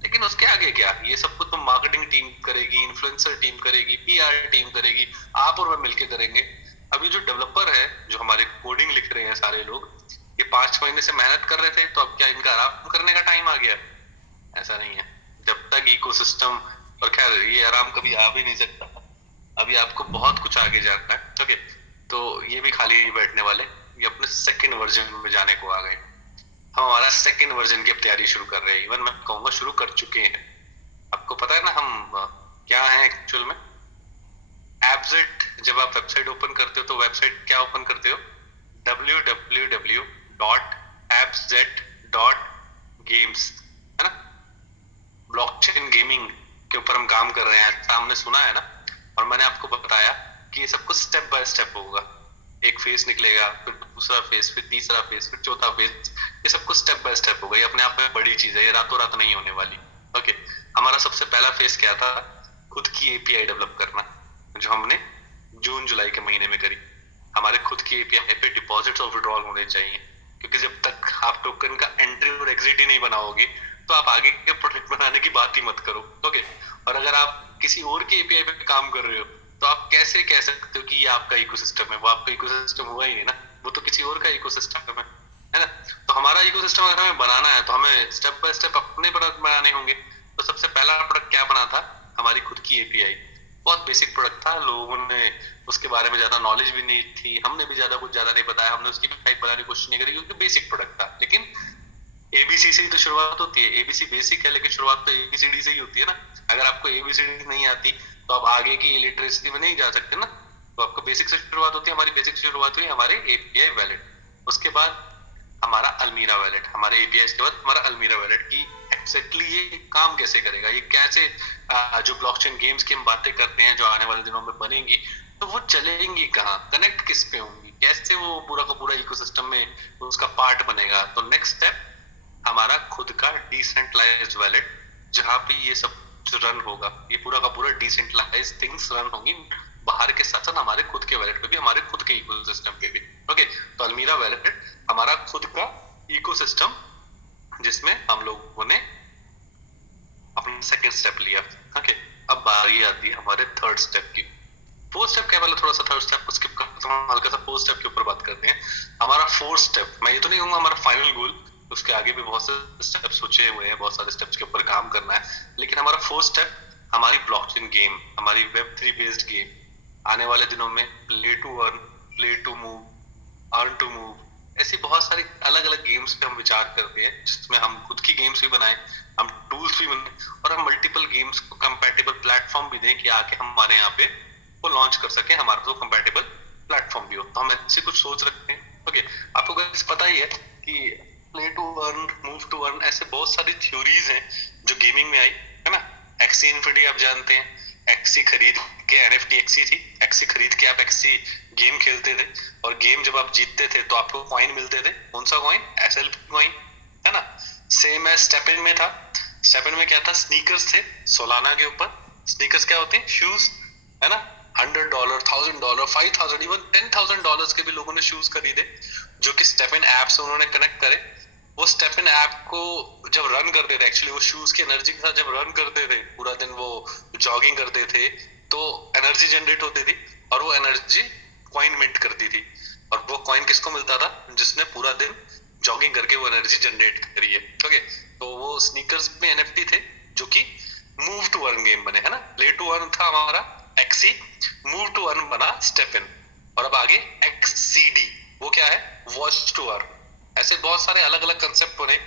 लेकिन उसके आगे क्या? ये सब कुछ तो मार्केटिंग टीम करेगी, इन्फ्लुएंसर टीम करेगी, पीआर टीम करेगी, आप और मैं मिलके करेंगे। अभी जो डेवलपर है, जो हमारे कोडिंग लिख रहे हैं सारे लोग, ये 5 महीने से मेहनत कर रहे थे, तो अब क्या इनका आराम करने का टाइम आ गया? ऐसा नहीं है। जब तक इकोसिस्टम, और खैर ये आराम कभी आ भी नहीं सकता, अभी आपको बहुत कुछ आगे जाना है। ओके, तो ये भी खाली नहीं बैठने वाले, ये अपने सेकंड वर्जन में जाने को आ गए। हम हमारा सेकंड वर्जन की तैयारी शुरू कर रहे हैं, इवन मैं कहूंगा शुरू कर चुके हैं। आपको पता है ना हम क्या है एक्चुअल में? एब्जेट, जब आप वेबसाइट ओपन करते हो तो वेबसाइट क्या ओपन करते हो? www.abzet.games, है ना? ब्लॉकचेन गेमिंग के ऊपर हम काम कर रहे हैं, ऐसा हमने सुना है ना। और मैंने आपको बताया कि ये सब कुछ स्टेप बाय स्टेप होगा। एक फेस निकलेगा, फिर दूसरा फेस, फिर तीसरा फेस, फिर चौथा फेस, ये सब कुछ स्टेप बाय स्टेप होगा। ये अपने आप में बड़ी चीज है, ये रातों रात नहीं होने वाली। ओके, हमारा सबसे पहला फेस क्या था? खुद की एपीआई डेवलप करना, जो हमने जून जुलाई के महीने में करी। हमारे खुद की एपीआई पे डिपॉजिट्स और विड्रॉल होने चाहिए, क्योंकि जब तक आप टोकन का एंट्री और एग्जिट ही नहीं बनाओगे, तो आप आगे के प्रोडक्ट बनाने की बात ही मत करो। ओके, और अगर आप किसी और के एपीआई पे काम कर रहे हो, तो आप कैसे कह सकते हो कि ये आपका इकोसिस्टम है? वो आपका इकोसिस्टम हुआ ही नहीं ना, वो तो किसी और का इकोसिस्टम है ना। तो हमारा इकोसिस्टम अगर हमें बनाना है, तो हमें स्टेप बाय स्टेप अपने प्रोडक्ट बनाने होंगे। तो सबसे पहला प्रोडक्ट क्या बना था? हमारी खुद की एपीआई। बहुत बेसिक प्रोडक्ट था, लोगों ने उसके बारे में ज्यादा नॉलेज भी नहीं थी, हमने भी ज्यादा नहीं बताया, हमने उसकी टाइप बनाने की कोशिश नहीं करी, क्योंकि बेसिक प्रोडक्ट था। लेकिन एबीसी से ही तो शुरुआत होती है, एबीसी बेसिक है, लेकिन शुरुआत तो एबीसीडी से ही होती है ना। अगर आपको एबीसीडी नहीं आती, तो आप आगे की लिटरेसी में नहीं जा सकते ना। तो आपको बेसिक से शुरुआत होती है, हमारी बेसिक से शुरुआत हुई हमारे एपीआई वैलेट। उसके बाद हमारा अलमीरा वैलेट, हमारे एपीआई के बाद हमारा अलमीरा वैलेट की एक्जैक्टली ये काम कैसे करेगा, ये कैसे जो ब्लॉकचेन गेम्स की हम बातें करते हैं जो आने वाले दिनों में बनेंगी, तो वो चलेंगी कहाँ, कनेक्ट किस पे होंगी, कैसे वो पूरा का पूरा इकोसिस्टम में उसका पार्ट बनेगा। तो नेक्स्ट स्टेप हमारा खुद का डिसेंट्रलाइज्ड वैलेट, जहां पे ये सब रन होगा, ये पूरा का पूरा डिसेंट्रलाइज्ड थिंग्स रन होंगी बाहर के साथ साथ हमारे खुद के वैलेट पे भी, हमारे खुद के इकोसिस्टम पे भी। ओके, तो अलमीरा वैलेट हमारा खुद का इकोसिस्टम, जिसमें हम लोगों ने अपना सेकंड स्टेप लिया। ओके, अब बारी आती है हमारे थर्ड स्टेप की। फोर्थ स्टेप क्या, पहले थोड़ा सा थर्ड स्टेप को स्किप करते हैं, हल्का सा फोर्थ स्टेप के ऊपर बात करते हैं। हमारा फोर्थ स्टेप, मैं ये तो नहीं कहूंगा हमारा फाइनल गोल, उसके आगे भी बहुत से स्टेप सोचे हुए हैं, बहुत सारे स्टेप्स के ऊपर काम करना है, लेकिन हमारा फोर्थ स्टेप हमारी ब्लॉकचेन गेम, हमारी वेब 3 बेस्ड गेम आने वाले दिनों में play to earn, play to move, earn to move, ऐसी बहुत सारी अलग अलग गेम्स पे हम विचार करते हैं, जिसमें हम खुद की गेम्स भी बनाएं, हम टूल्स भी बनाएं और हम मल्टीपल गेम्स को कंपैटिबल प्लेटफॉर्म भी दें कि आके हमारे यहाँ पे वो लॉन्च कर सके, हमारे तो कंपैटिबल प्लेटफॉर्म भी हो। तो हम ऐसे कुछ सोच रखते हैं। ओके, आपको गाइस पता ही है कि play to earn, move to earn, ऐसे बहुत सारी थ्योरीज हैं जो गेमिंग में आई है ना। एक्सी इन्फिनिटी आप जानते हैं, एक्सी खरीद के, एनएफटी एक्सी थी, एक्सी खरीद के आप एक्सी गेम खेलते थे और गेम जब आप जीतते थे तो आपको कॉइन मिलते थे। कौन सा कॉइन? एसएलपी कॉइन, है ना। सेम है स्टेपिन में था। स्टेपिन में क्या था? स्नीकर्स थे सोलाना के ऊपर। स्नीकर्स क्या होते हैं? शूज, है ना। $100, $1000, $5000, इवन $10,000 के भी लोगों ने शूज खरीदे, जो कि स्टेपिन ऐप से उन्होंने कनेक्ट करे। वो स्टेपिन ऐप को जब रन करते थे, एक्चुअली वो शूज की एनर्जी के साथ जब रन करते थे, पूरा दिन वो जॉगिंग करते थे, तो एनर्जी जनरेट होती थी और वो एनर्जी कॉइन मिंट करती थी। और वो कॉइन किसको मिलता था? जिसने पूरा दिन जॉगिंग करके वो एनर्जी जनरेट करी है। ओके, तो वो स्नीकर्स में एनएफटी थे जो कि मूव टू अर्न गेम बने, है ना। प्ले टू अर्न था हमारा एक्सी, मूव टू अर्न बना स्टेपिन, और अब आगे एक्सीडी, वो क्या है? Watch to earn. ऐसे बहुत सारे अलग अलग कंसेप्ट बने,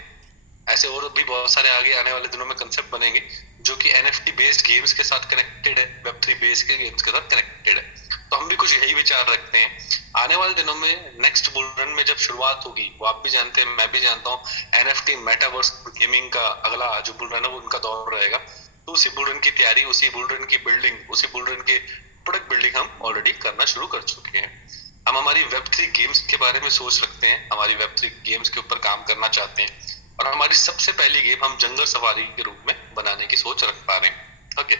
ऐसे और भी बहुत सारे आगे आने वाले दिनों में कंसेप्ट बनेंगे जो कि एनएफटी बेस्ड गेम्स के साथ कनेक्टेड है, वेब3 बेस्ड के गेम्स के साथ कनेक्टेड है। तो हम भी कुछ यही विचार रखते हैं आने वाले दिनों में। नेक्स्ट बुल रन में जब शुरुआत होगी, वो आप भी जानते हैं, मैं भी जानता हूँ, एनएफटी मेटावर्स गेमिंग का अगला जो बुल रन है वो उनका दौर रहेगा। तो उसी बुल रन की तैयारी, उसी बुल रन की बिल्डिंग, उसी बुल रन के प्रोडक्ट बिल्डिंग हम ऑलरेडी करना शुरू कर चुके हैं। हम हमारी वेब3 गेम्स के बारे में सोच रखते हैं, हमारी वेब3 गेम्स के ऊपर काम करना चाहते हैं, और हमारी सबसे पहली गेम हम जंगल सफारी के रूप में बनाने की सोच रख पा रहे हैं। ओके,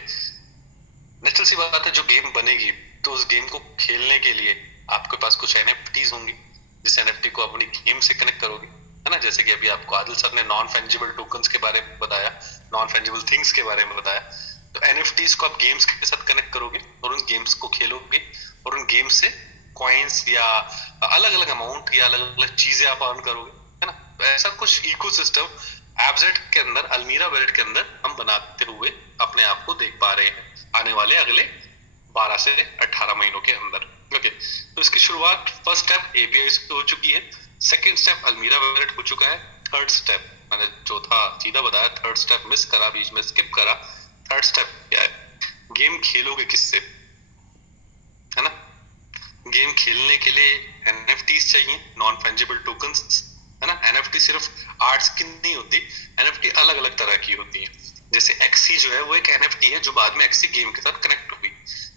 नेचुरल सी बात है, जो गेम बनेगी तो उस गेम को खेलने के लिए आपके पास कुछ एनएफटीज होंगी, जिस एनएफटी को अपनी गेम से कनेक्ट करोगे, है ना। जैसे कि अभी आपको आदिल सर ने नॉन फंजिबल टोकन्स के बारे में बताया, नॉन फंजिबल थिंग्स के बारे में बताया। तो एनएफटीज को आप गेम्स के साथ कनेक्ट करोगे और उन गेम्स को खेलोगे और उन गेम्स से कॉइन्स या अलग अलग अमाउंट या अलग अलग चीजें आप अर्न करोगे, है ना। तो ऐसा कुछ इकोसिस्टम एपजेट के अंदर, अलमीरा वैलेट के अंदर हम बनाते हुए अपने आप को देख पा रहे हैं आने वाले अगले 12 से 18 महीनों के अंदर। ओके, तो इसकी शुरुआत, फर्स्ट स्टेप एपीआई से हो चुकी है, सेकंड स्टेप अलमीरा वैलेट हो चुका है, थर्ड स्टेप मैंने चौथा सीधा बताया, थर्ड स्टेप मिस करा, बीच में स्किप करा। थर्ड स्टेप क्या है? गेम खेलोगे किससे, है ना। गेम खेलने के लिए एनएफटीज चाहिए, नॉन फंजिबल टोकन्स, है ना। एनएफटी सिर्फ आर्ट्स की नहीं होती, एनएफटी अलग अलग तरह की होती है। जैसे एक्सी जो है वो एक एनएफटी है जो बाद में एक्सी गेम के साथ कनेक्ट हुई।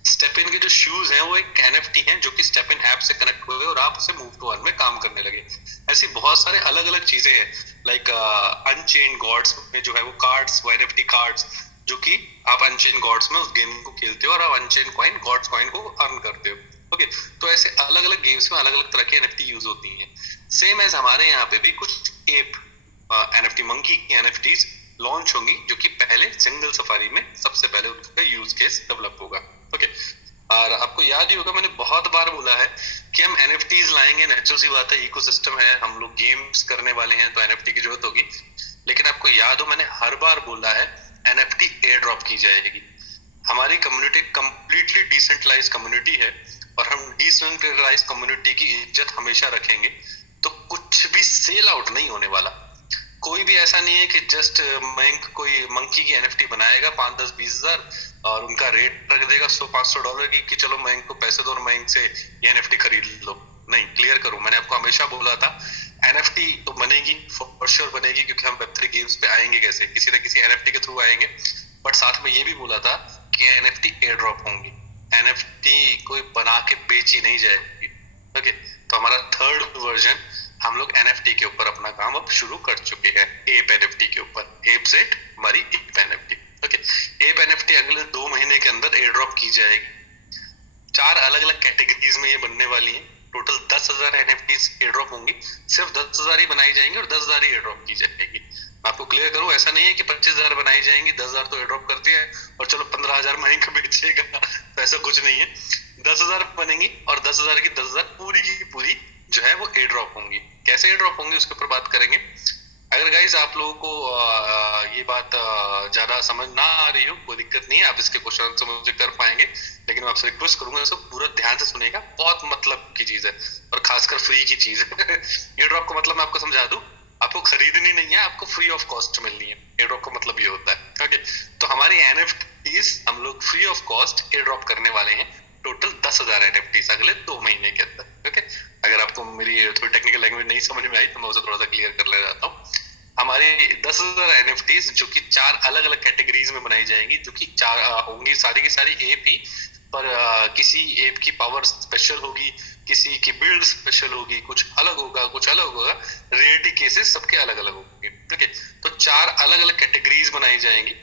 स्टेपिन के जो शूज हैं वो एक एनएफटी हैं जो कि स्टेपिन ऐप से कनेक्ट हुए और आप उसे मूव टू अर्न में काम करने लगे। ऐसी बहुत सारे अलग अलग चीजें हैं, लाइक अनचेन गॉड्स में जो है वो कार्ड्स, वो एनएफटी कार्ड्स, जो कि आप अनचेन गॉड्स में उस गेम को खेलते हो और आप अनचेन कॉइन, गॉड्स कॉइन को अर्न करते हो। ओके, तो ऐसे अलग अलग गेम्स में अलग अलग तरह की एनएफटी यूज होती हैं। सेम एज हमारे यहाँ पे भी कुछ एप एनएफटी मंकी की एनएफटीज लॉन्च होंगी, जो कि पहले जंगल सफारी में सबसे पहले उनका यूज केस डेवलप होगा। ओके, और आपको याद ही होगा मैंने बहुत बार बोला है कि हम एनएफटीज लाएंगे, नेचुरल सी बात है, इकोसिस्टम है, हम लोग गेम्स करने वाले हैं तो एनएफटी की जरूरत होगी। लेकिन आपको याद हो मैंने हर बार बोला है एनएफटी एयर ड्रॉप की जाएगी। हमारी कम्युनिटी कंप्लीटली डिसेंट्रलाइज कम्युनिटी है और हम डिसेंट्रलाइज कम्युनिटी की इज्जत हमेशा रखेंगे। तो कुछ भी सेल आउट नहीं होने वाला। कोई भी ऐसा नहीं है कि जस्ट कोई मंकी की एनएफटी बनाएगा 5, 10, 20 हजार और उनका रेट रख देगा $100-500 की कि चलो बैंक को पैसे दो और बैंक से ये एनएफटी खरीद लो। नहीं, क्लियर करूं, मैंने आपको हमेशा बोला था एनएफटी तो बनेगी, फॉर श्योर बनेगी, क्योंकि हम वेब3 गेम्स पे आएंगे कैसे, किसी न किसी एनएफटी के थ्रू आएंगे। बट साथ में ये भी बोला था कि एनएफटी एयर ड्रॉप होंगी, एनएफटी कोई बना के बेची नहीं जाएगी। ओके, तो हमारा थर्ड वर्जन हम लोग एनएफटी के ऊपर अपना काम अब शुरू कर चुके हैं, एप एनएफटी के ऊपर, एप सेट हमारी app NFT. Okay, app NFT अगले 2 महीने के अंदर एयर ड्रॉप की जाएगी। 4 अलग अलग कैटेगरीज में ये बनने वाली है। टोटल 10,000 एनएफटीज एयर ड्रॉप होंगी, सिर्फ 10,000 ही बनाई जाएंगी और 10,000 ही एयर ड्रॉप की जाएगी। मैं आपको क्लियर करूं, ऐसा नहीं है कि 25,000 बनाई जाएंगी, 10,000 तो एयर ड्रॉप करते हैं और चलो 15,000 महीने का बेचेगा, तो ऐसा कुछ नहीं है। 10,000 बनेंगी और 10,000 की 10,000 पूरी की पूरी जो है वो एयर ड्रॉप होंगी। कैसे एयर ड्रॉप होंगी उसके ऊपर बात करेंगे। अगर गाइज आप लोगों को ये बात ज्यादा समझ ना आ रही हो, कोई दिक्कत नहीं है, आप इसके क्वेश्चन आंसर मुझे कर पाएंगे, लेकिन मैं आपसे रिक्वेस्ट करूंगा इसको पूरा ध्यान से सुनेगा, बहुत मतलब की चीज है और खासकर फ्री की चीज है। एयर ड्रॉप का मतलब मैं आपको समझा दूं, आपको खरीदनी नहीं है, आपको फ्री ऑफ कॉस्ट मिलनी है। एयर ड्रॉप का मतलब ये होता है। ओके, तो हमारी एनएफटीज हम लोग free of cost air drop करने वाले हैं, टोटल 10,000 एनएफटीज अगले 2 महीने के अंदर। ओके, अगर आपको मेरी थोड़ी टेक्निकल लैंग्वेज नहीं समझ में आई तो मैं उसे थोड़ा सा क्लियर कर ले जाता हूँ। हमारी 10,000 एनएफटीज जो कि 4 अलग अलग कैटेगरीज में बनाई जाएंगी, जो कि 4 होंगी, सारी की सारी एप ही, पर किसी एप की पावर स्पेशल होगी, किसी की बिल्ड स्पेशल होगी, कुछ अलग होगा, कुछ अलग होगा, रेयरिटी केसेस सबके अलग अलग होंगे। ठीक है, तो 4 अलग अलग कैटेगरीज बनाई जाएंगी,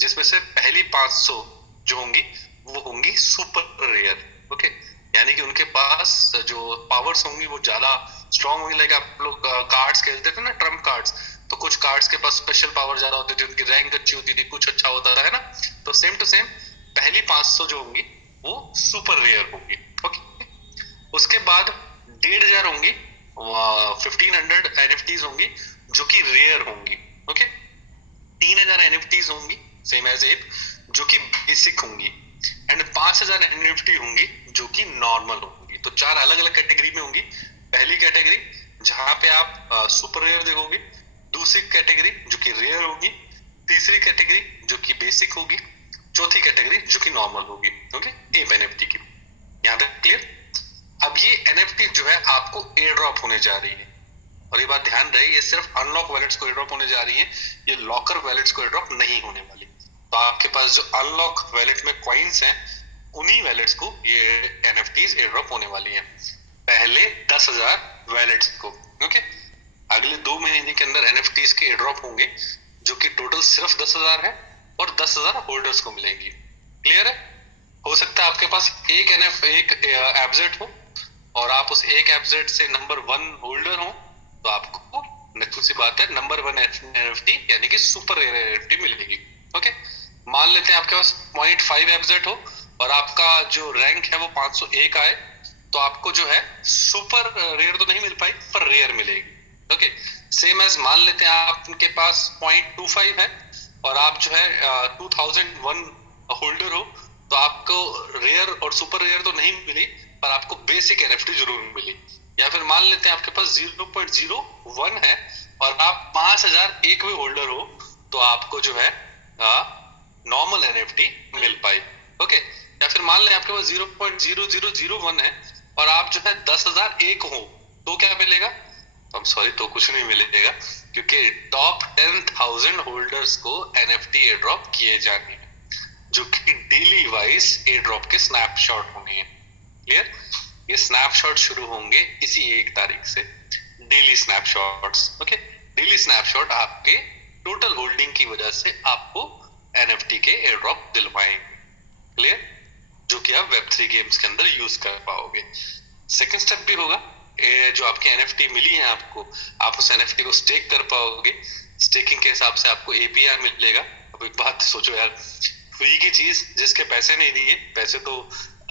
जिसमें से पहली 500 जो होंगी वो होंगी सुपर रेयर। ओके, यानी कि उनके पास जो पावर्स होंगी वो ज्यादा स्ट्रॉन्ग होंगी। लाइक आप लोग कार्ड्स खेलते थे ना, ट्रम्प कार्ड्स, तो कुछ कार्ड्स के पास स्पेशल पावर ज्यादा होती थी, उनकी रैंक अच्छी होती थी, कुछ अच्छा होता था, है ना। तो सेम टू सेम पहली 500 जो होंगी वो सुपर रेयर होंगी। ओके, उसके बाद 1,500 होंगी, 1,500 एनएफटीज होंगी जो कि रेयर होंगी। ओके, 3,000 एनएफटीज होंगी सेम एज एप जो कि बेसिक होंगी, एंड 5,000 एनएफटी होंगी जो कि नॉर्मल होंगी। तो 4 अलग अलग कैटेगरी में होंगी। पहली कैटेगरी जहां पे आप सुपर रेयर देखोगे, दूसरी कैटेगरी जो कि रेयर होगी, तीसरी कैटेगरी जो कि बेसिक होगी, चौथी कैटेगरी जो कि नॉर्मल होगी। ओके, एप एनएफटी की, यहाँ तक क्लियर। अब ये एनएफटी जो है आपको एयर ड्रॉप होने जा रही है, और ये बात ध्यान रहे, ये सिर्फ अनलॉक वैलेट्स को एयर ड्रॉप होने जा रही है, ये लॉकर वैलेट्स को एयर ड्रॉप नहीं होने वाली। तो आपके पास जो अनलॉक वैलेट में कॉइन्स हैं, उन्हीं वैलेट्स को ये एनएफटीज एयर ड्रॉप होने वाली है, पहले 10,000 वैलेट्स को। ओके, अगले 2 महीने के अंदर एनएफटीज के एयर ड्रॉप होंगे जो कि टोटल सिर्फ 10,000 है और 10,000 होल्डर्स को मिलेंगी। क्लियर है। हो सकता है आपके पास एक एफजेट हो और आप उस एक एफजेट से नंबर 1 होल्डर हो, तो आपको नक्की सी बात है नंबर 1 एनएफटी यानी कि सुपर रेयर एनएफटी मिलेगी। ओके, मान लेते हैं आपके पास 0.5 एफजेट हो और आपका जो रैंक है वो 501 आए, तो आपको जो है सुपर रेयर तो नहीं मिल पाई पर रेयर मिलेगी। ओके, सेम एज मान लेते हैं आपके पास 0.25 है और आप जो है 2001 होल्डर हो, तो आपको रेयर और सुपर रेयर तो नहीं मिली पर आपको बेसिक एनएफटी जरूर मिली। या फिर मान लेते हैं आपके पास 0.01 है और आप 5,001 होल्डर हो, तो आपको जो है नॉर्मल एनएफटी मिल पाई। ओके, या फिर मान लें आपके पास 0.0001 है और आप जो है 10,001 हो, तो क्या मिलेगा? सॉरी, तो कुछ नहीं मिलेगा, क्योंकि टॉप 10,000 होल्डर्स को एनएफटी एयर ड्रॉप किए जाने हैं, जो कि डेली वाइज एयर ड्रॉप के स्नैपशॉट होंगे। क्लियर। ये स्नैपशॉट शुरू होंगे इसी 1 तारीख से, daily snapshots. Okay, daily snapshot आपके टोटल होल्डिंग की वजह से आपको एनएफटी के एयर ड्रॉप दिलवाएंगे। क्लियर, जो कि आप वेब3 गेम्स के अंदर यूज कर पाओगे। सेकंड स्टेप भी होगा, जो आपकी एनएफटी मिली है आपको, आप उस एनएफटी को स्टेक कर पाओगे। स्टेकिंग के हिसाब से आपको एपीआर मिलेगा। अब एक बात सोचो यार, फ्री की चीज जिसके पैसे नहीं दिए, पैसे तो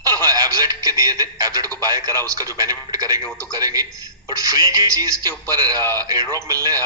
एफजेड के दिए थे, एफजेड को बाय करा, उसका जो बेनिफिट करेंगे वो तो करेंगे, बट फ्री की चीज के ऊपर एयर ड्रॉप मिलने,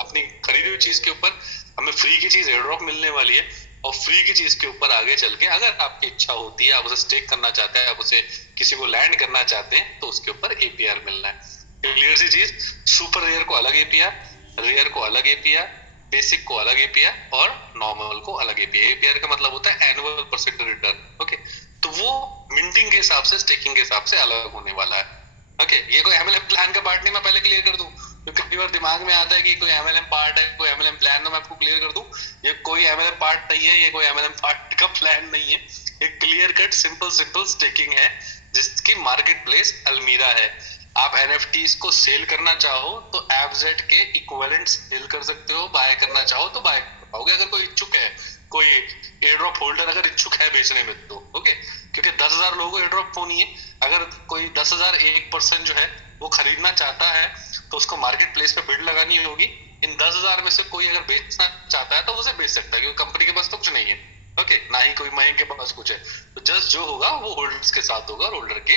अपनी खरीदी हुई चीज के ऊपर हमें फ्री की चीज एयर ड्रॉप मिलने वाली है। और फ्री की चीज के ऊपर आगे चल के अगर आपकी इच्छा होती है, आप उसे स्टेक करना चाहते हैं, आप उसे किसी को लैंड करना चाहते हैं, तो उसके ऊपर एपीआर मिलना है। क्लियर सी चीज। सुपर रेयर को अलग एपीआर, रेयर को अलग एपीआर, बेसिक को अलग एपीआर और नॉर्मल को अलग एपीआर। एपीआर का मतलब होता है एनुअल परसेंट रिटर्न। ओके, तो वो मिंटिंग के हिसाब से, स्टेकिंग के हिसाब से अलग होने वाला है। ओके, ये कोई एमएलएम प्लान का पार्ट नहीं, मैं पहले क्लियर कर दूं, क्योंकि कई बार दिमाग में आता है कि कोई एमएलएम पार्ट है, कोई एमएलएम प्लान, तो मैं आपको क्लियर कर दूं, ये कोई एमएलएम पार्ट नहीं है, ये कोई एमएलएम पार्ट का प्लान नहीं है। ये क्लियर कट सिंपल स्टेकिंग है, जिसकी मार्केट प्लेस अलमीरा है। आप एनएफटीज को सेल करना चाहो तो एफजेड के इक्विवेलेंट सेल कर सकते हो, बाय करना चाहो तो बाय कर पाओगे, अगर कोई इच्छुक है, कोई एयर ड्रॉप होल्डर अगर इच्छुक है बेचने में तो। ओके, क्योंकि 10,000 लोगों को एयर ड्रॉप होनी है, अगर कोई 10,001 जो है वो खरीदना चाहता है तो उसको मार्केट प्लेस पे बिड लगानी होगी। इन 10,000 में से कोई अगर बेचना चाहता है तो उसे बेच सकता है, क्योंकि कंपनी के पास तो कुछ नहीं है। ओके, ना ही कोई मयंक के पास कुछ है, तो जस्ट जो होगा वो होल्डर्स के साथ होगा और होल्डर के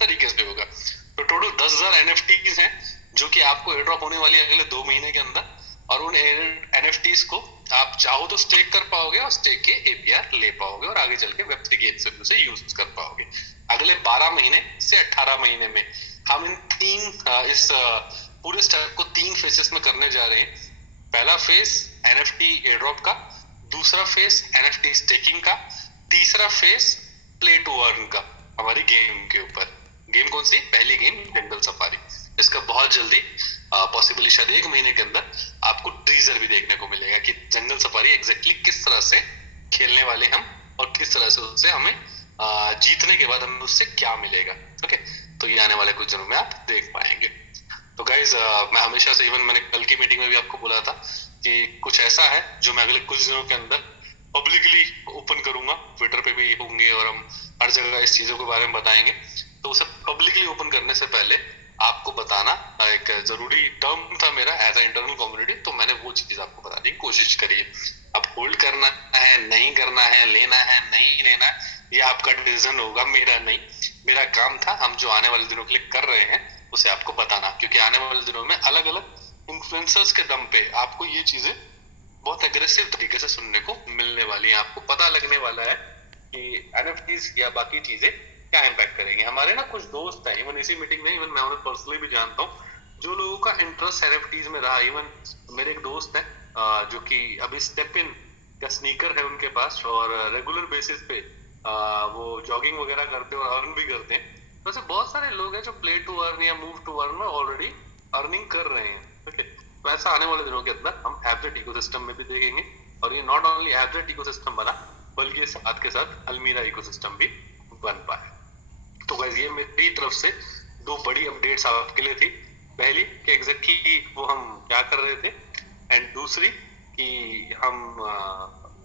तरीके से होगा। तो टोटल 10,000 एनएफटीज हैं जो कि आपको एयर ड्रॉप होने वाली है अगले 2 महीने के अंदर, और उन एनएफटीज को आप चाहो तो स्टेक कर पाओगे और स्टेक के एपीआर ले पाओगे और आगे चल के वेब3 के एक्सचेंज से यूज कर पाओगे। अगले 12 महीने से 18 महीने में हम इस पूरे स्टेप को 3 फेसेस में करने जा रहे हैं। पहला फेस एनएफटी एयर ड्रॉप का, दूसरा फेस एनएफटी स्टेकिंग का, तीसरा फेस प्ले टू अर्न का हमारी गेम के ऊपर। गेम कौन सी? पहली गेम जंगल सफारी। इसका बहुत जल्दी पॉसिबली शायद 1 महीने के अंदर आपको टीजर भी देखने को मिलेगा कि जंगल सफारी एग्जैक्टली किस तरह से खेलने वाले हम और किस तरह से उससे हमें जीतने के बाद हमें उससे क्या मिलेगा। ओके, तो ये आने वाले कुछ दिनों में आप देख पाएंगे। तो गाइज मैं हमेशा से, इवन मैंने कल की मीटिंग में भी आपको बोला था कि कुछ ऐसा है जो मैं अगले कुछ दिनों के अंदर पब्लिकली ओपन करूंगा, ट्विटर पे भी होंगे और हम हर जगह इस चीजों के बारे में बताएंगे। तो उसे पब्लिकली ओपन करने से पहले आपको बताना एक जरूरी टर्म था मेरा एज ए इंटरनल कम्युनिटी, तो मैंने वो चीज आपको बताने की कोशिश करी है। अब होल्ड करना है, नहीं करना है, लेना है, नहीं लेना है, ये आपका डिसीजन होगा, मेरा नहीं। मेरा काम था हम जो आने वाले दिनों के लिए कर रहे हैं उसे आपको बताना, क्योंकि आने वाले दिनों में अलग अलग इन्फ्लुएंसर्स के दम पे आपको ये चीजें बहुत एग्रेसिव तरीके से सुनने को मिलने वाली है। आपको पता लगने वाला है कि एनएफटीज या बाकी चीजें क्या इम्पैक्ट करेंगे। हमारे ना कुछ दोस्त हैं, इवन इसी मीटिंग में, इवन मैं उन्हें पर्सनली भी जानता हूँ, जो लोगों का इंटरेस्ट एनएफटीज में रहा। इवन मेरे एक दोस्त है जो कि अभी स्टेप इन का स्नीकर है उनके पास और रेगुलर बेसिस पे वो जॉगिंग वगैरह करते हैं और अर्न भी करते हैं। तो ऐसे बहुत सारे लोग हैं जो प्ले टू अर्न या मूव टू अर्न में ऑलरेडी अर्निंग कर रहे हैं। ओके, तो ऐसा आने वाले दिनों के अंदर हम एवरेट इकोसिस्टम में भी देखेंगे, और ये नॉट ओनली एवरेट इकोसिस्टम बना बल्कि साथ के साथ अलमीरा इकोसिस्टम भी बन पाए। तो गाइस ये मेरी तरफ से 2 बड़ी अपडेट्स आपके लिए थी। पहली कि एग्जैक्टली वो हम क्या कर रहे थे, एंड दूसरी कि हम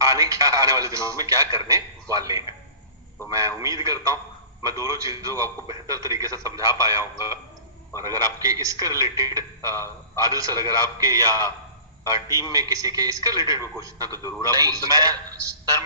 आने वाले दिनों में क्या करने वाले हैं। तो मैं उम्मीद करता हूँ मैं दोनों चीजों को आपको बेहतर तरीके से समझा पाया हूँ। और अगर आपके इसके रिलेटेड आदिल सर, अगर आपके या टीम में किसी के इसके रिलेटेड कोई क्वेश्चन है तो जरूर आप पूछ सकते हैं।